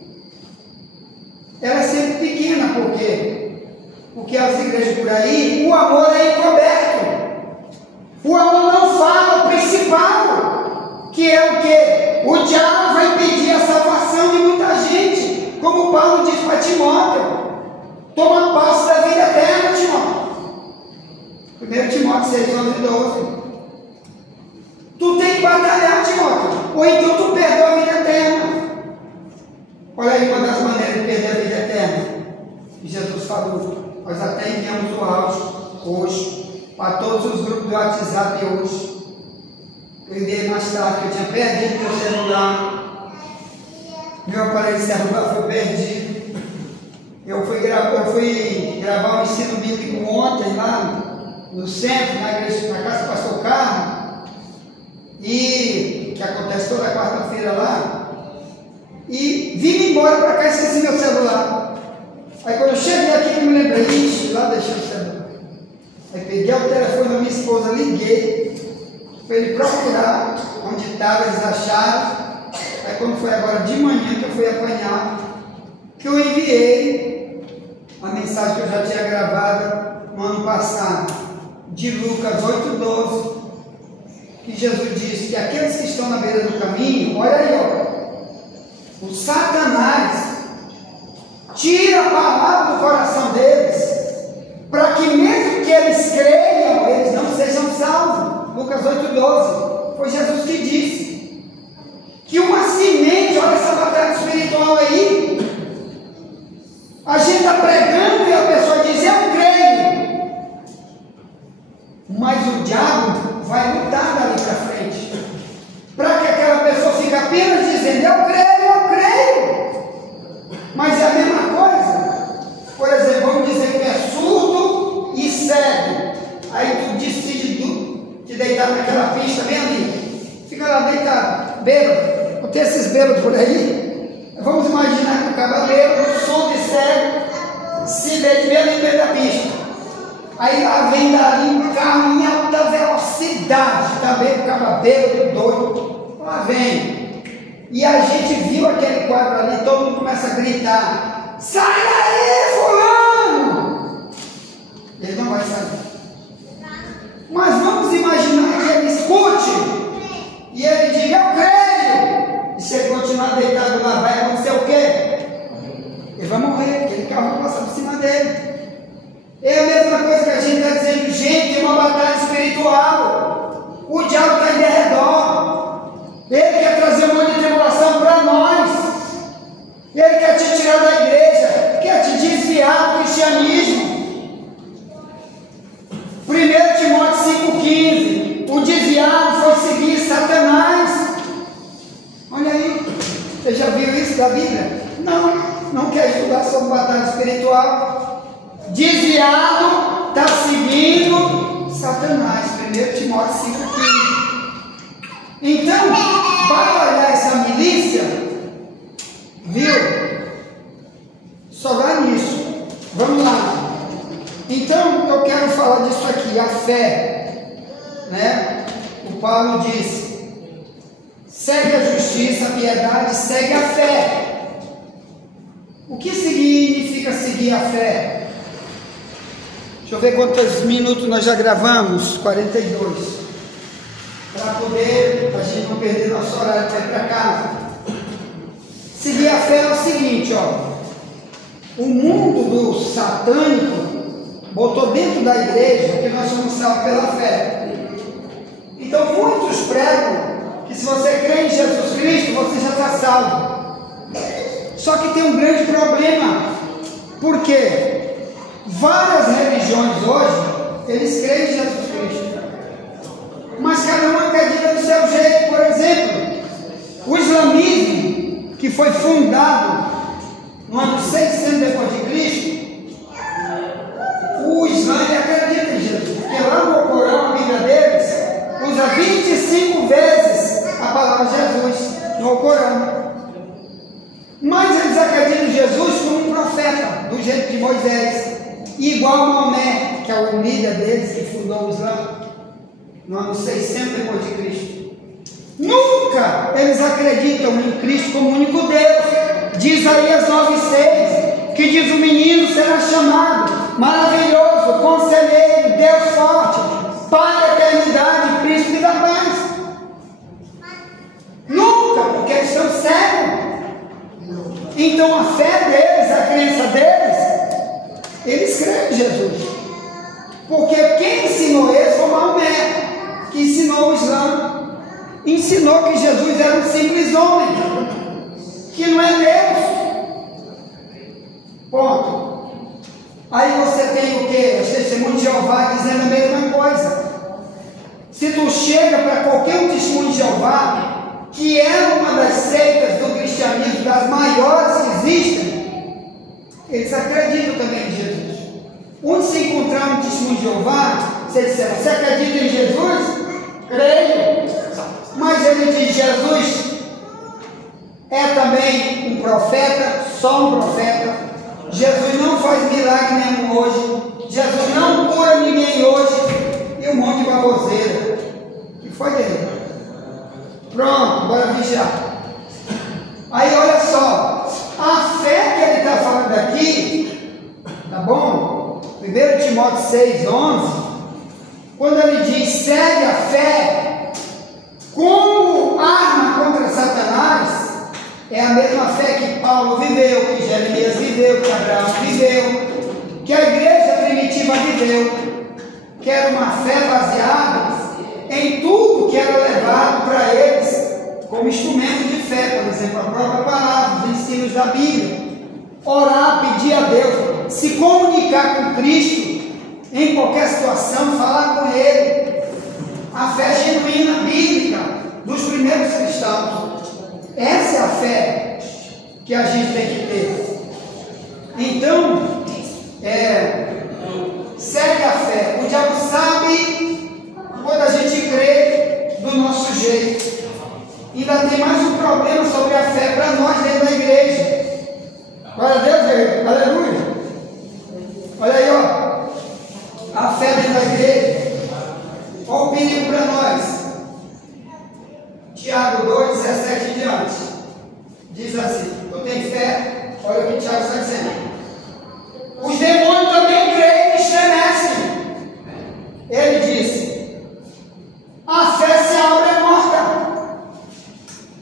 ela é sempre pequena. Por quê? Porque as igrejas por aí, o amor é encoberto. O amor não fala o principal, que é o quê? O diabo vai impedir a salvação de muita gente, como Paulo diz para Timóteo, toma posse da vida eterna, Timóteo. 1 Timóteo 6, 11 e 12. Tu tem que batalhar, Timóteo, ou então tu perdeu a vida eterna. Olha aí uma das maneiras de perder a vida eterna que Jesus falou. Nós até enviamos o áudio hoje para todos os grupos do WhatsApp hoje. Eu enviei mais tarde, que eu tinha perdido meu celular. Meu aparelho celular foi perdido. Eu fui gravar um ensino bíblico ontem lá no centro, na igreja, na casa do pastor Carlos, e que acontece toda quarta-feira lá. E vim embora para cá e esqueci meu celular. Aí quando eu cheguei aqui, eu me lembrei, ixi, lá deixei o celular. Aí peguei o telefone da minha esposa, liguei para ele procurar onde estava, eles acharam. Aí quando foi agora de manhã que eu fui apanhar, que eu enviei a mensagem que eu já tinha gravado no ano passado, de Lucas 8:12, que Jesus disse que aqueles que estão na beira do caminho, olha aí, ó, o Satanás tira a palavra do coração deles, para que mesmo que eles creiam, eles não sejam salvos. Lucas 8,12, foi Jesus que disse que uma semente, olha essa batalha espiritual aí, a gente está pregando e a pessoa diz, eu creio, mas o diabo vai lutar dali para frente, para que aquela pessoa fique apenas dizendo, eu creio, mas é a mesma coisa. Por exemplo, vamos dizer que é surdo e cego, aí tu decide te deitar naquela pista bem ali, fica lá deitado, bêbado, não tem esses bêbados por aí, vamos imaginar que o cara bêbado, surdo e cego, se deita bem ali no meio da pista, aí lá vem dali um carro em alta velocidade, também o cara bêbado, doido, lá vem, e a gente viu aquele quadro ali, todo mundo começa a gritar, sai daí, fulano! Ele não vai sair. Mas vamos imaginar que ele escute e ele diga, eu creio. E se ele continuar deitado lá, vai acontecer o quê? Ele vai morrer, aquele carro vai passar por cima dele. É a mesma coisa que a gente está dizendo, gente, é uma batalha espiritual. O diabo está em derredor. Ele quer trazer um monte de tribulação para nós. Ele quer te tirar da igreja, quer te desviar do cristianismo. 1 Timóteo 5,15, o desviado foi seguir Satanás. Olha aí, você já viu isso da Bíblia? Não quer estudar sobre batalha espiritual. Desviado está seguindo Satanás. 1 Timóteo 5,15. Então, batalhar essa milícia, viu? Só dá nisso. Vamos lá. Então, eu quero falar disso aqui, a fé, né? O Paulo diz, segue a justiça, a piedade, segue a fé. O que significa seguir a fé? Deixa eu ver quantos minutos nós já gravamos, 42, para poder a gente não perder nosso horário para ir para casa. Seguir a fé é o seguinte, ó, o mundo do satânico botou dentro da igreja que nós somos salvos pela fé. Então muitos pregam que se você crê em Jesus Cristo, você já está salvo. Só que tem um grande problema, porque várias religiões hoje, eles creem em Jesus Cristo, mas cada um acredita do seu jeito. Por exemplo, o islamismo, que foi fundado no ano 600 depois de Cristo, o Islã acredita em Jesus, porque lá no Corão, a Bíblia deles, usa 25 vezes a palavra Jesus no Corão. Mas eles acreditam em Jesus como um profeta, do jeito de Moisés, igual Maomé, que é o líder deles que fundou o Islã, no ano 600 depois de Cristo. Nunca eles acreditam em Cristo como único Deus. Diz Isaías 9,6, que diz, o menino será chamado maravilhoso, conselheiro, Deus forte, Pai da eternidade, príncipe da paz. Nunca, porque eles estão cegos. Então a fé deles, a crença deles, eles creem em Jesus. Porque quem ensinou eles foi Maomé, que ensinou o Islã. Ensinou que Jesus era um simples homem, que não é Deus. Ponto. Aí você tem o que? Os testemunhos de Jeová dizendo a mesma coisa. Se tu chega para qualquer um testemunho de Jeová, que é uma das seitas do cristianismo, das maiores que existem, eles acreditam também em Jesus. Onde se encontrar um testemunho de Jeová, você disser, você acredita em Jesus? Creio. Mas ele diz, Jesus é também um profeta, só um profeta. Jesus não faz milagre nenhum hoje. Jesus não cura ninguém hoje. E um monte de baboseira. Que foi dele? Pronto, bora vigiar. Aí olha só, a fé que ele está falando aqui, tá bom? 1 Timóteo 6,11, quando ele diz segue a fé, É a mesma fé que Paulo viveu, que Jeremias viveu, que Abraão viveu, que a igreja primitiva viveu, que era uma fé baseada em tudo que era levado para eles como instrumento de fé, por exemplo, a própria palavra, os ensinos da Bíblia. Orar, pedir a Deus, se comunicar com Cristo em qualquer situação, falar com Ele. A fé genuína bíblica dos primeiros cristãos. Essa é a fé que a gente tem que ter. Então, segue a fé. O diabo sabe quando a gente crê do nosso jeito. Ainda tem mais um problema sobre a fé para nós dentro da igreja. Glória a Deus, igreja. Aleluia. Olha aí, ó. A fé dentro da igreja. Olha o perigo para nós. Tiago 2, 17 em diante. Diz assim: tu tem fé? Olha o que Tiago está dizendo. Os demônios também creem e estremecem. Ele disse: a fé sem a obra é morta.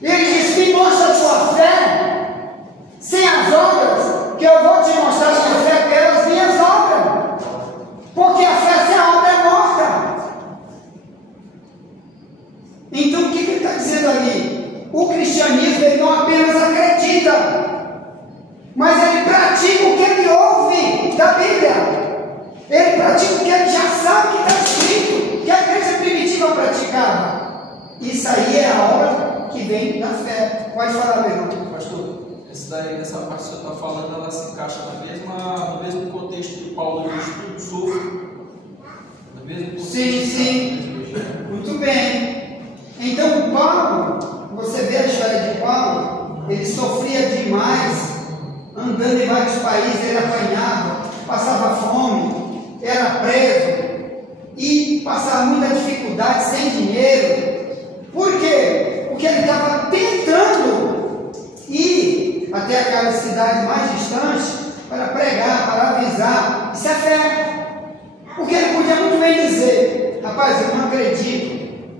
Ele disse: me mostra a sua fé sem as obras, que eu vou te mostrar a sua fé pelas minhas obras. Porque a fé sem a obra é morta. Então o que ele está dizendo ali? O cristianismo ele não apenas acredita, mas ele pratica o que ele ouve da Bíblia. Ele pratica o que ele já sabe que está escrito, que a igreja primitiva praticava. Isso aí é a obra que vem da fé. Pode falar, meu irmão. Pastor, essa parte que você está falando, ela se encaixa no mesmo contexto que Paulo diz tudo sobre. No mesmo contexto. Sim. Muito bem. Então, Paulo, você vê a história de Paulo, ele sofria demais, andando em vários países, ele apanhava, passava fome, era preso e passava muita dificuldade, sem dinheiro. Por quê? Porque ele estava tentando ir até aquelas cidades mais distantes para pregar, para avisar. Isso é fé. Porque ele podia muito bem dizer: rapaz, eu não acredito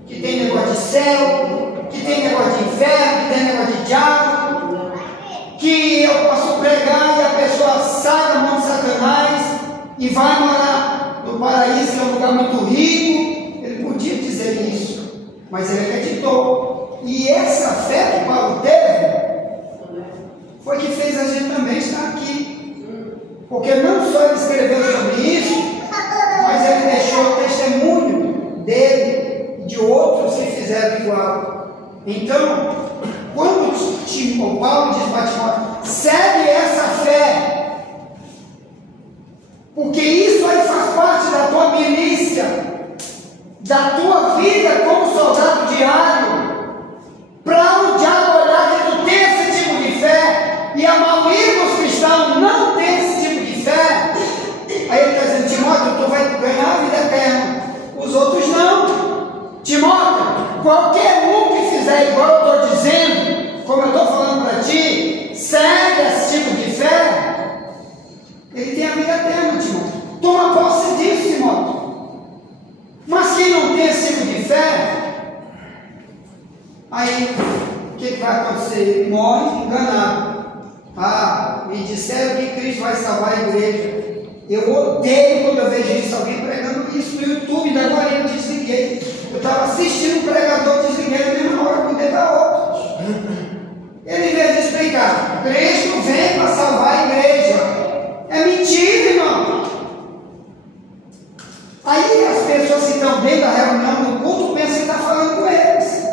que tem negócio de céu, que tem negócio de inferno, que tem negócio de diabo, que eu posso pregar e a pessoa sai da mão de Satanás e vai morar no paraíso, que é um lugar muito rico. Ele podia dizer isso, mas ele acreditou. E essa fé que Paulo teve foi que fez a gente também estar aqui. Porque não só ele escreveu sobre isso, mas ele deixou o testemunho dele e de outros que fizeram igual. Então, quando o Paulo diz para Timóteo: segue essa fé, porque isso aí faz parte da tua milícia, da tua vida como soldado diário, para o diabo olhar que tu tem esse tipo de fé, e a maioria dos cristãos não tem esse tipo de fé. Aí ele está dizendo: Timóteo, tu vai ganhar a vida eterna, os outros não. Timóteo, qualquer um que fizer igual eu estou dizendo, como eu estou falando para ti, segue esse tipo de fé, ele tem a vida eterna, Timóteo. Toma posse disso, Timóteo. Mas quem não tem esse tipo de fé, aí o que vai acontecer? Ele morre enganado. Me disseram que Cristo vai salvar a igreja. Eu odeio quando eu vejo isso, alguém pregando isso no YouTube, da agora eu desliguei. Eu estava assistindo um pregador, desliguei na mesma hora, cuidei da outra. Ele, em vez de explicar: Cristo vem para salvar a igreja. É mentira, irmão. Aí as pessoas que estão dentro da reunião do culto pensam que está falando com eles.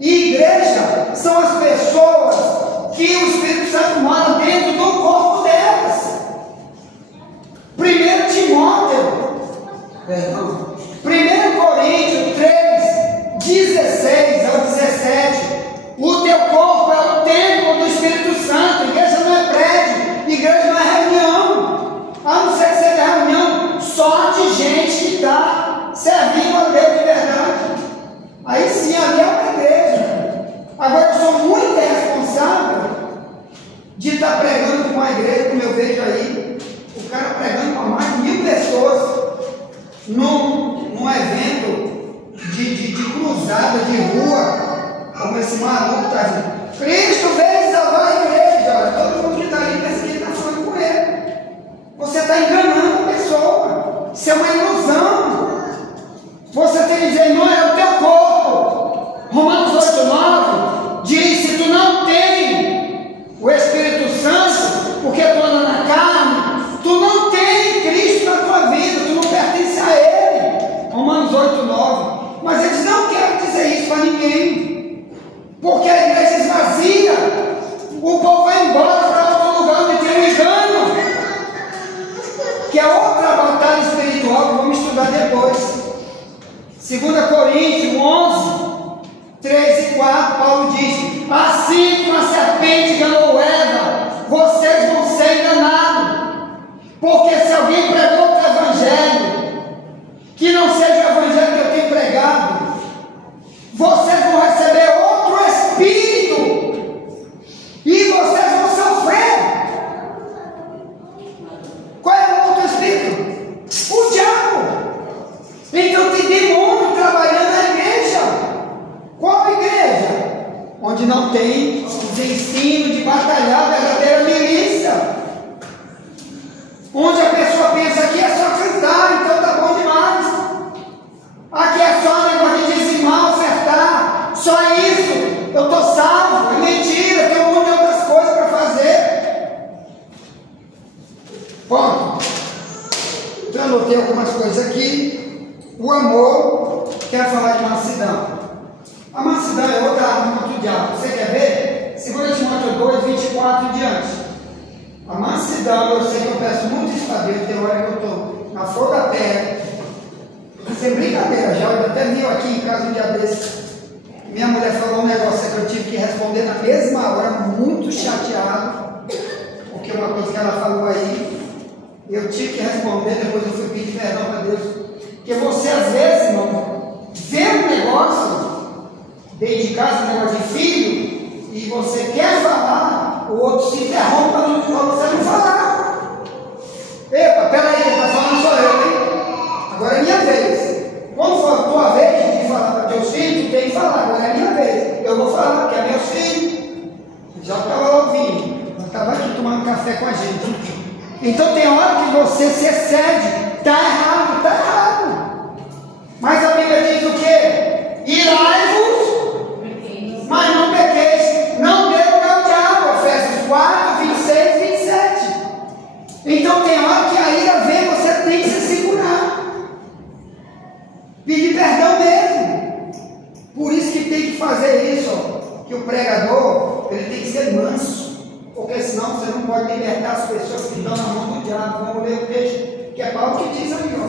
E igreja são as pessoas que o Espírito Santo mora dentro do corpo delas. 1 Timóteo, 1 Coríntios 3, 16 ao 17. O teu corpo é o templo do Espírito Santo. Igreja não é prédio, igreja não é reunião. A não ser que seja reunião só de gente que está servindo a Deus de verdade. Aí sim, ali é uma igreja. Agora eu sou muito responsável de estar pregando com uma igreja, como eu vejo aí, o cara pregando para mais de 1000 pessoas num evento de cruzada de rua, como esse maluco está dizendo: Cristo veio salvar ninguém. Porque a igreja esvazia. O povo vai embora para outro lugar onde tem um engano. Que é outra batalha espiritual que vamos estudar depois. 2 Coríntios 11, 3 e 4, Paulo diz: assim como a serpente enganou Eva, vocês vão ser enganados. Porque se alguém pregou outro evangelho, que não seja o evangelho que eu tenho pregado, vocês vão receber outro espírito e vocês vão sofrer. Qual é o outro espírito? O diabo. Então tem demônio trabalhando na igreja. Qual igreja? Onde não tem os ensinos de batalhar a verdadeira milícia. Onde a pessoa pensa que é só cantar, então tá bom demais. Aqui é só negócio de dizimar, ofertar, só isso, eu estou salvo. É mentira, tem um monte de outras coisas para fazer. Bom, eu anotei algumas coisas aqui. O amor, quer falar de mansidão. A mansidão é outra arma contra o diabo. Você quer ver? 2 Timóteo 2, 24 em diante. A mansidão, eu sei que eu peço muito isso para Deus, tem hora que eu estou na flor da pele. Sem brincadeira, já eu até vi aqui em casa um dia desse. Minha mulher falou um negócio que eu tive que responder na mesma hora, muito chateado, porque uma coisa que ela falou aí, eu tive que responder, depois eu fui pedir perdão para Deus. Porque você às vezes, irmão, vê um negócio dentro de casa, um negócio de filho, e você quer falar, o outro se interrompe para você não falar. Epa, peraí, quem está falando sou eu, hein? Agora é minha vez. Quando for a tua vez de falar para teus filhos, tu tem que falar, agora é minha vez. Eu vou falar, porque é meus filhos. Já estava ouvindo, já estava aqui tomando café com a gente. Então tem hora que você se excede. Está errado, está errado. Mas a Bíblia diz o quê? Irai-vos, mas não pequeis. Não dê lugar ao diabo. Efésios 4, 26, 27. Então tem hora que a ira vem, você tem que se segurar. Pedir perdão mesmo. Por isso que tem que fazer isso, ó, que o pregador, ele tem que ser manso. Porque senão você não pode libertar as pessoas que estão na mão do diabo. Vamos ler o texto. Que é Paulo que diz ali, ó.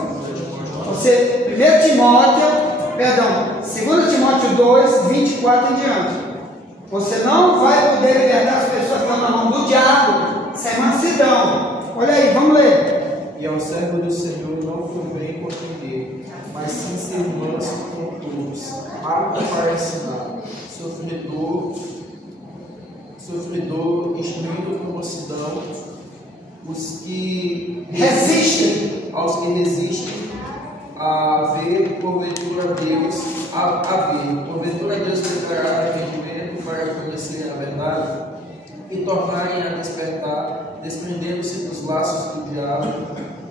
Você, 2 Timóteo 2, 24 em diante. Você não vai poder libertar as pessoas que estão na mão do diabo, sem mansidão. Olha aí, vamos ler. E ao servo do Senhor não convém contender, mas sim ser manso com todos, apto para ensinar, sofredor, instruindo com mansidão, os que resistem, aos que resistem, a ver, porventura Deus declarar arrependimento para conhecerem a verdade e tornarem a despertar, desprendendo-se dos laços do diabo,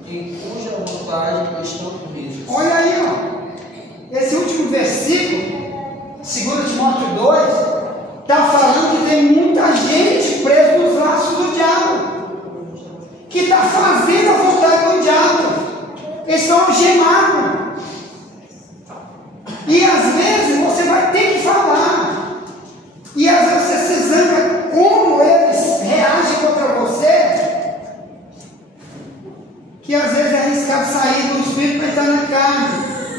em cuja vontade estão presos. Olha aí, ó, esse último versículo, 2 Timóteo 2, está falando que tem muita gente presa nos laços do diabo, que está fazendo a vontade do diabo. Eles estão algemados. E às vezes você vai ter que falar. E às vezes você se zanga como eles reagem contra você, que às vezes é arriscado sair do espírito para entrar na carne.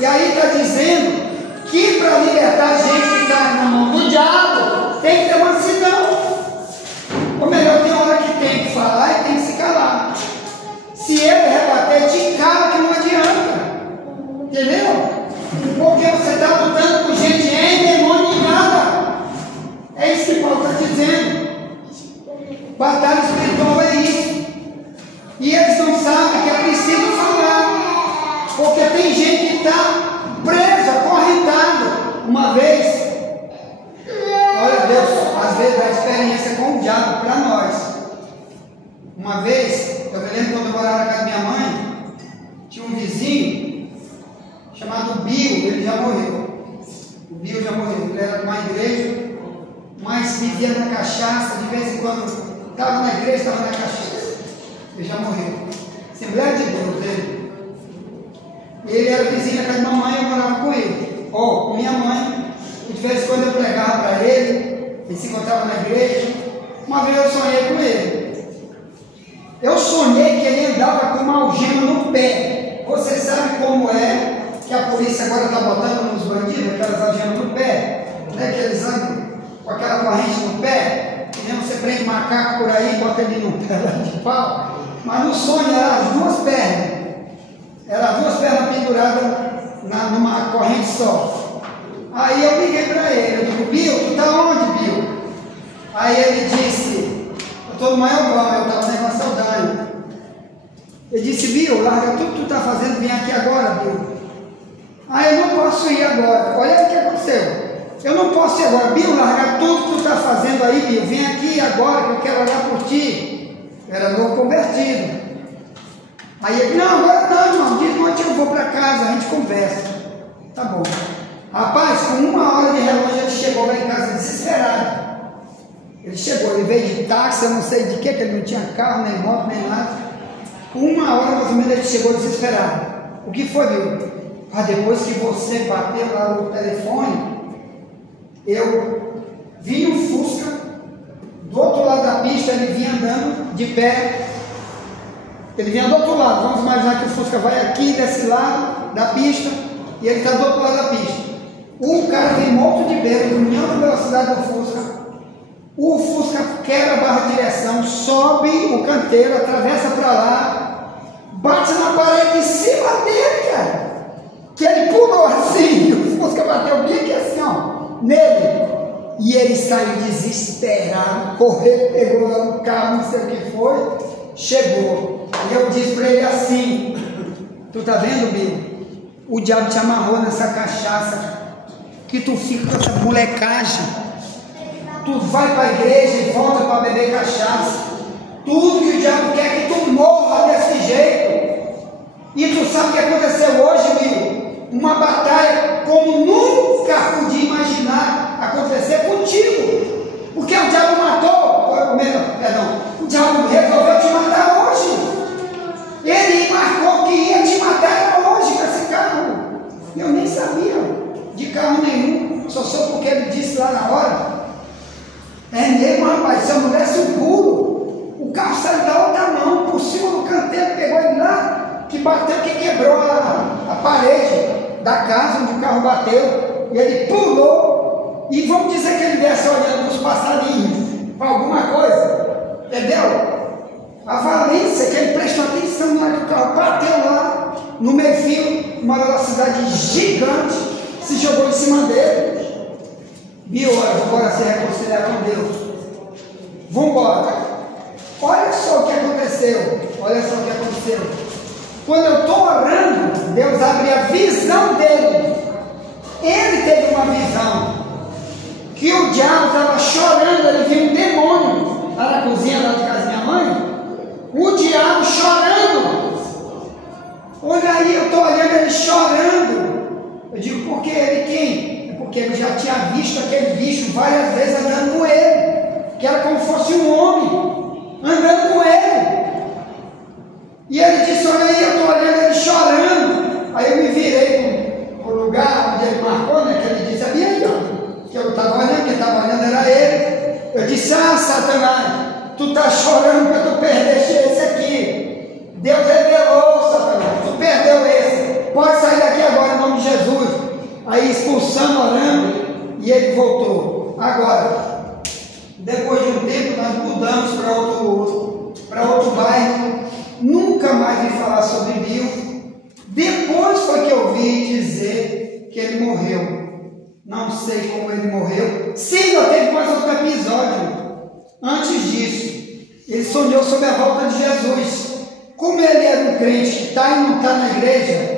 E aí está dizendo que para libertar a gente que está na mão do diabo, tem que ter mansidão. Ou melhor, tem hora que tem que falar e tem que se calar. Se ele rebater, te cala que não adianta. Entendeu? Porque você está lutando com gente endemoniada. É isso que Paulo está dizendo. Batalha espiritual é isso. E eles não sabem que é preciso falar. Porque tem gente que está presa, acorrentada. Uma vez, olha Deus, às vezes dá experiência com o diabo para nós. Uma vez, eu me lembro quando eu morava na casa da minha mãe, tinha um vizinho chamado Bill, ele já morreu. O Bill já morreu, ele era de uma igreja, mas vivia na cachaça, de vez em quando estava na igreja, estava na cachaça. Ele já morreu. Assembleia de Deus dele. Ele era vizinho da casa da mamãe, eu morava com ele, ou com minha mãe. e de vez em quando eu pregava para ele se encontrava na igreja. Uma vez eu sonhei com ele. Eu sonhei que ele andava com uma algema no pé. Você sabe como é que a polícia agora está botando nos bandidos aquelas algemas no pé, né? Que eles andam com aquela corrente no pé, que nem você prende macaco por aí e bota ele no pé de pau. Mas no sonho eram as duas pernas. Eram as duas pernas penduradas numa corrente só. Aí eu liguei para ele, eu digo, Bill, tu está onde, Bill? Aí ele disse, eu estou no Maiobão, eu estava na Saldanha. Ele disse, Bill, larga tudo que tu está fazendo, vem aqui agora, Bill. Aí eu não posso ir agora, olha o que aconteceu. Eu não posso ir agora, Bill, larga tudo que tu está fazendo aí, Bill, vem aqui agora que eu quero orar por ti. Eu era novo convertido. Aí ele, não, agora não, irmão, de noite eu vou para casa, a gente conversa. Tá bom. Rapaz, com 1 hora de relógio ele chegou lá em casa desesperado. Ele chegou, ele veio de táxi, eu não sei de que ele não tinha carro, nem moto, nem nada. Com 1 hora mais ou menos ele chegou desesperado. O que foi, Bill? Ah, depois que você bateu lá no telefone, eu vi um Fusca, do outro lado da pista ele vinha andando de pé. Ele vinha do outro lado, vamos imaginar que o Fusca vai aqui desse lado da pista e ele está do outro lado da pista. O cara vem morto de bêbado, caminhando a velocidade do Fusca. O Fusca quebra a barra de direção, sobe o canteiro, atravessa para lá, bate na parede em cima dele, cara. Que ele pulou assim, o Fusca bateu bem aqui assim, ó, nele. E ele saiu desesperado, correu, pegou lá no carro, não sei o que foi, chegou. E eu disse para ele assim, tu tá vendo, Bill? O diabo te amarrou nessa cachaça, que tu fica com essa molecagem. Tu vai para a igreja e volta para beber cachaça. Tudo que o diabo quer é que tu morra desse jeito. E tu sabe o que aconteceu hoje, Bill? Uma batalha como nunca podia imaginar acontecer contigo. Porque o diabo matou, o diabo resolveu te matar hoje. Ele marcou que ia te matar hoje com esse carro. Eu nem sabia de carro nenhum, só soube porque ele disse lá na hora. É mesmo, rapaz, se eu não desse um pulo, o carro saiu da outra mão, por cima do canteiro, pegou ele lá, que bateu, que quebrou a parede da casa onde o carro bateu, e ele pulou, e vamos dizer que ele viesse olhando para os passarinhos, para alguma coisa, entendeu? A valência que ele prestou atenção na hora que o carro bateu lá, no meio-fio, uma velocidade gigante, se jogou em cima dele. Bill, vamos embora se reconciliar com Deus. Vamos embora. Olha só o que aconteceu. Olha só o que aconteceu. Quando eu estou orando, Deus abre a visão dele. Ele teve uma visão que o diabo estava chorando. Ele viu um demônio lá na cozinha lá de casa da minha mãe. O diabo chorando. Olha aí, eu estou olhando ele chorando. Eu digo, por que ele quem? Porque ele já tinha visto aquele bicho várias vezes andando com ele, que era como se fosse um homem andando com ele. E ele disse, olha aí, eu estou olhando ele chorando. Aí eu me virei para o lugar onde ele marcou, né, que ele disse, ali aí, ó, que eu estava olhando, quem estava olhando era ele. Eu disse, ah, Satanás, tu está chorando porque tu perdeste esse aqui. Deus revelou, Satanás, tu perdeu esse, pode sair daqui agora em nome de Jesus. Aí expulsando, orando, e ele voltou. Agora, depois de um tempo, nós mudamos para outro bairro. Nunca mais vi falar sobre Bill. Depois foi que eu vi dizer que ele morreu. Não sei como ele morreu. Sim, eu teve mais outro episódio. Antes disso, ele sonhou sobre a volta de Jesus. Como ele era um crente que está e não está na igreja,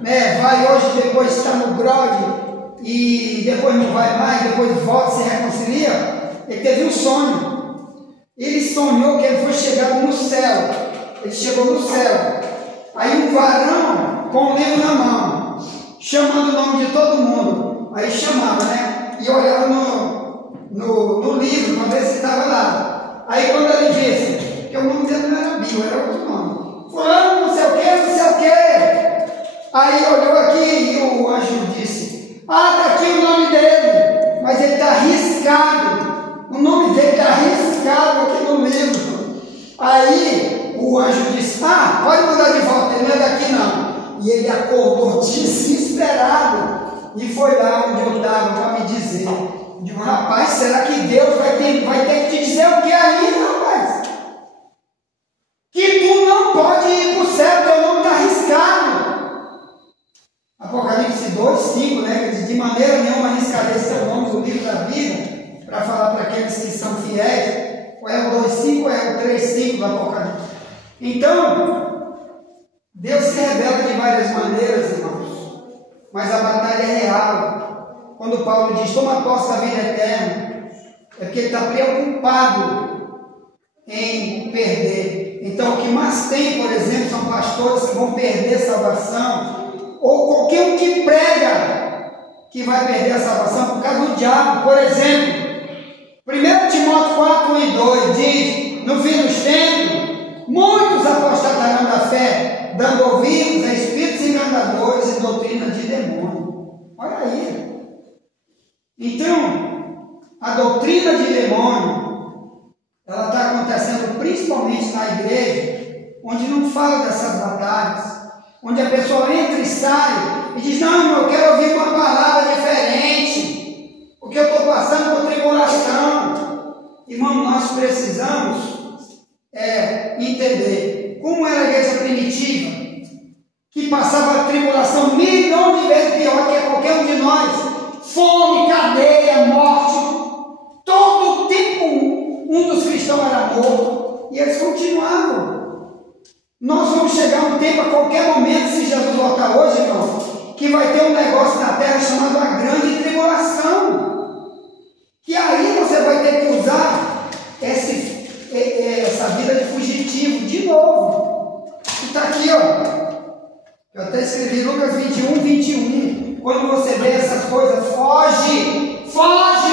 né, vai hoje, depois está no grog e depois não vai mais, depois volta e se reconcilia. Ele teve um sonho. Ele sonhou que ele foi chegado no céu. Ele chegou no céu. Aí um varão com um livro na mão, chamando o nome de todo mundo. Aí chamava, né? E olhava no livro para ver se estava lá. Aí quando ele disse, que o nome dele não era Bill, era outro nome. Fulano, não sei o que, não sei o que. Aí olhou aqui e o anjo disse, ah, está aqui o nome dele. Aí o anjo disse: ah, pode mudar de volta, ele não é daqui não. E ele acordou desesperado e foi lá onde eu estava para me dizer. Eu digo: rapaz, será que Deus vai ter que te dizer o que ainda, rapaz? Que tu não pode ir para o céu, teu nome está arriscado. Apocalipse 2:5, né? Que diz: de maneira nenhuma arriscarei seu nome do livro da vida, para falar para aqueles que são fiéis. Ou é o 2:5 ou é o 3:5 do Apocalipse. Então, Deus se revela de várias maneiras, irmãos, mas a batalha é real. Quando Paulo diz: toma posse da vida eterna, é porque ele está preocupado em perder. Então, o que mais tem, por exemplo, são pastores que vão perder salvação, ou qualquer um que prega que vai perder a salvação por causa do diabo. Por exemplo, 1 Timóteo 4:1-2 diz: no fim dos tempos, muitos apostatarão da fé, dando ouvidos a espíritos enganadores e doutrina de demônio. Olha aí. Então, a doutrina de demônio, ela está acontecendo principalmente na igreja, onde não fala dessas batalhas, onde a pessoa entra e sai e diz: não, eu quero ouvir uma palavra diferente, porque eu estou passando por tribulação. Irmão, nós precisamos entender como era a igreja primitiva, que passava a tribulação milhões de vezes pior que qualquer um de nós: fome, cadeia, morte. Todo o tempo um dos cristãos era morto e eles continuavam. Nós vamos chegar um tempo, a qualquer momento, se Jesus voltar hoje, irmão, que vai ter um negócio na terra chamado a grande tribulação, que aí você vai ter que usar essa vida de fugitivo de novo. E está aqui, ó, eu até escrevi Lucas 21:21. Quando você vê essas coisas, foge,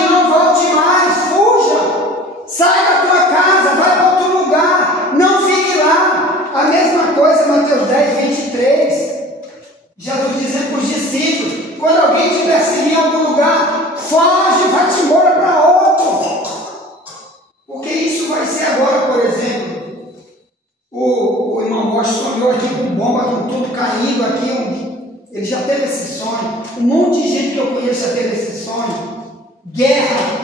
não volte mais, fuja, sai da tua casa, vai para outro lugar, não fique lá. A mesma coisa, Mateus 10:23, Jesus dizendo para os discípulos: quando alguém te perseguir em algum lugar, foge, vai-te embora para outro. Porque isso vai ser agora, por exemplo, o irmão Bosch sonhou aqui com bomba, com tudo caindo aqui. Ele já teve esse sonho. Um monte de gente que eu conheço já teve esse sonho. Guerra.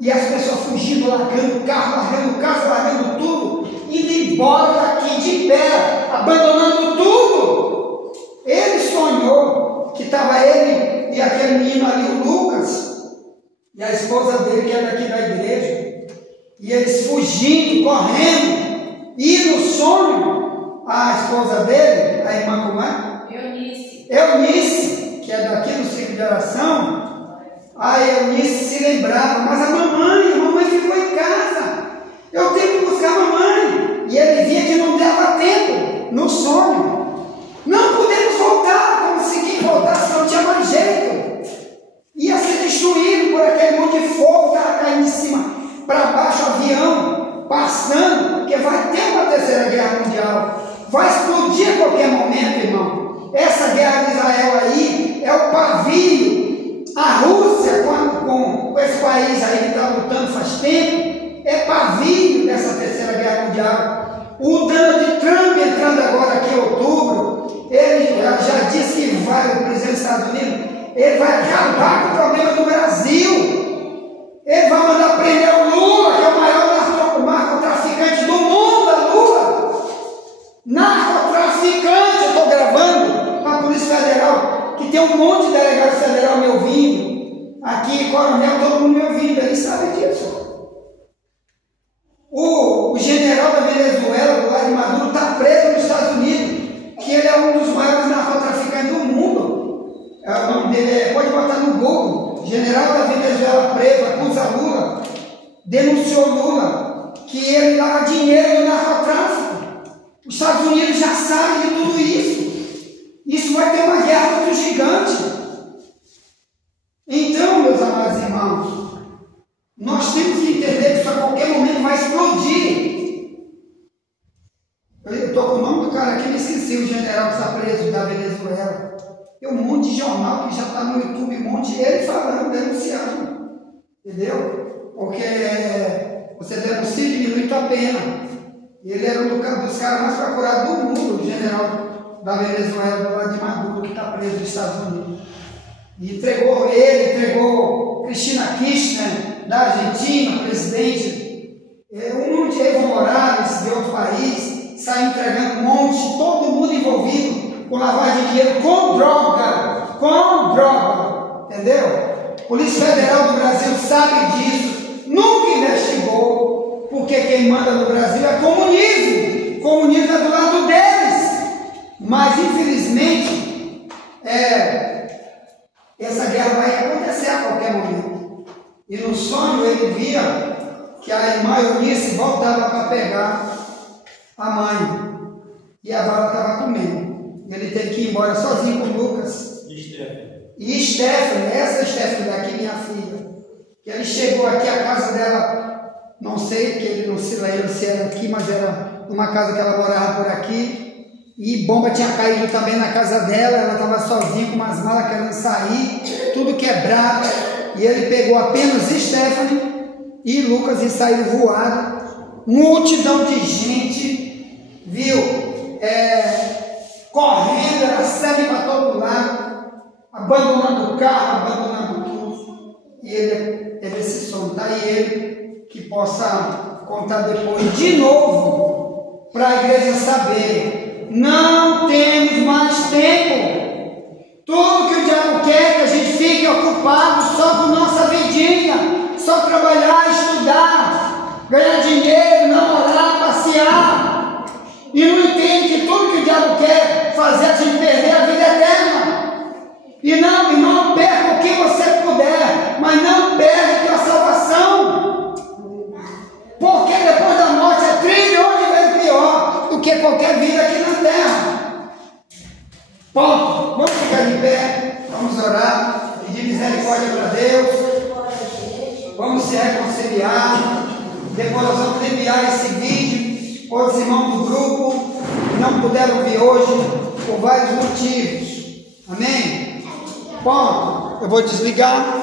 E as pessoas fugindo, largando casa, largando tudo, indo embora daqui de pé, abandonando tudo. Ele sonhou que estava ele e aquele menino ali, o Lucas, e a esposa dele, que é daqui da igreja, e eles fugindo, correndo, e no sonho, a esposa dele, a irmã como é? Eunice, que é daqui do ciclo de oração. A Eunice se lembrava: mas a mamãe ficou em casa, eu tenho que buscar a mamãe. E ele via que não dava tempo no sonho. Não podemos voltar, como se quem voltasse não tinha mais jeito. Ia ser destruído por aquele monte de fogo, estava caindo em cima, para baixo, avião, passando, porque vai ter uma terceira guerra mundial. Vai explodir a qualquer momento, irmão. Essa guerra de Israel aí é o pavio. A Rússia, com esse país aí que está lutando faz tempo, é pavio dessa terceira guerra mundial. O Donald Trump entrando agora aqui em outubro, ele já disse que vai, o presidente dos Estados Unidos, ele vai acabar com o problema do Brasil. Ele vai mandar prender o Lula, que é o maior narcotraficante do mundo, a Lula. Narcotraficante, eu estou gravando para a Polícia Federal, que tem um monte de delegado federal me ouvindo, aqui, coronel, todo mundo me ouvindo, eles sabem disso. O general da Venezuela, do lado de Maduro, está preso nos Estados Unidos, que ele é um dos maiores narcotraficantes do mundo. O nome dele pode botar no Google. General da Venezuela preso, acusa Lula, denunciou Lula, que ele dava dinheiro do narcotráfico. Os Estados Unidos já sabem de tudo isso. Isso vai ter uma guerra muito gigante. Então, meus amados irmãos, nós temos que entender que isso a qualquer momento vai explodir. Eu estou com o nome do cara aqui, me esqueci, o general que está preso da Venezuela. Tem um monte de jornal que já está no YouTube, um monte de ele falando, denunciando. Entendeu? Porque você denuncia e diminui tua pena. Ele era um dos caras mais procurados do mundo, o general da Venezuela, do lado de Maduro, que está preso nos Estados Unidos. E entregou Cristina Kirchner, da Argentina, presidente, um monte de Evo Morales, de outro país, saiu entregando um monte, todo mundo envolvido com lavagem de dinheiro, com droga, entendeu? A Polícia Federal do Brasil sabe disso, nunca investigou, porque quem manda no Brasil é comunismo, comunismo é do lado deles, mas infelizmente, essa guerra vai acontecer a qualquer momento. E no sonho ele via que a irmã Eunice voltava para pegar a mãe. E a bala estava comendo. Ele teve que ir embora sozinho com o Lucas. E Stephanie, essa Stephanie daqui, minha filha. Que ele chegou aqui, a casa dela, não sei, que ele não se lembra se era aqui, mas era uma casa que ela morava por aqui. E bomba tinha caído também na casa dela, ela estava sozinha com umas malas querendo sair, tudo quebrado, e ele pegou apenas Stephanie e Lucas e saíram voados, multidão de gente, viu, correndo, era sangue para todo lado, abandonando o carro, abandonando tudo, e ele teve esse sonho, tá aí ele, que possa contar depois de novo, para a igreja saber. Não temos mais tempo. Tudo que o diabo quer é que a gente fique ocupado só com nossa vidinha, só trabalhar, estudar, ganhar dinheiro, namorar, passear. E não entende que tudo que o diabo quer fazer a gente perder a vida eterna. E não perca o que você puder, mas não perde a tua salvação. Porque depois da morte é trilhões de vezes pior do que qualquer vida aqui na terra. Ponto. Vamos ficar de pé, vamos orar, pedir misericórdia para Deus, vamos se reconciliar. Depois nós vamos enviar esse vídeo para os irmãos do grupo que não puderam vir hoje por vários motivos. Amém? Ponto. Eu vou desligar.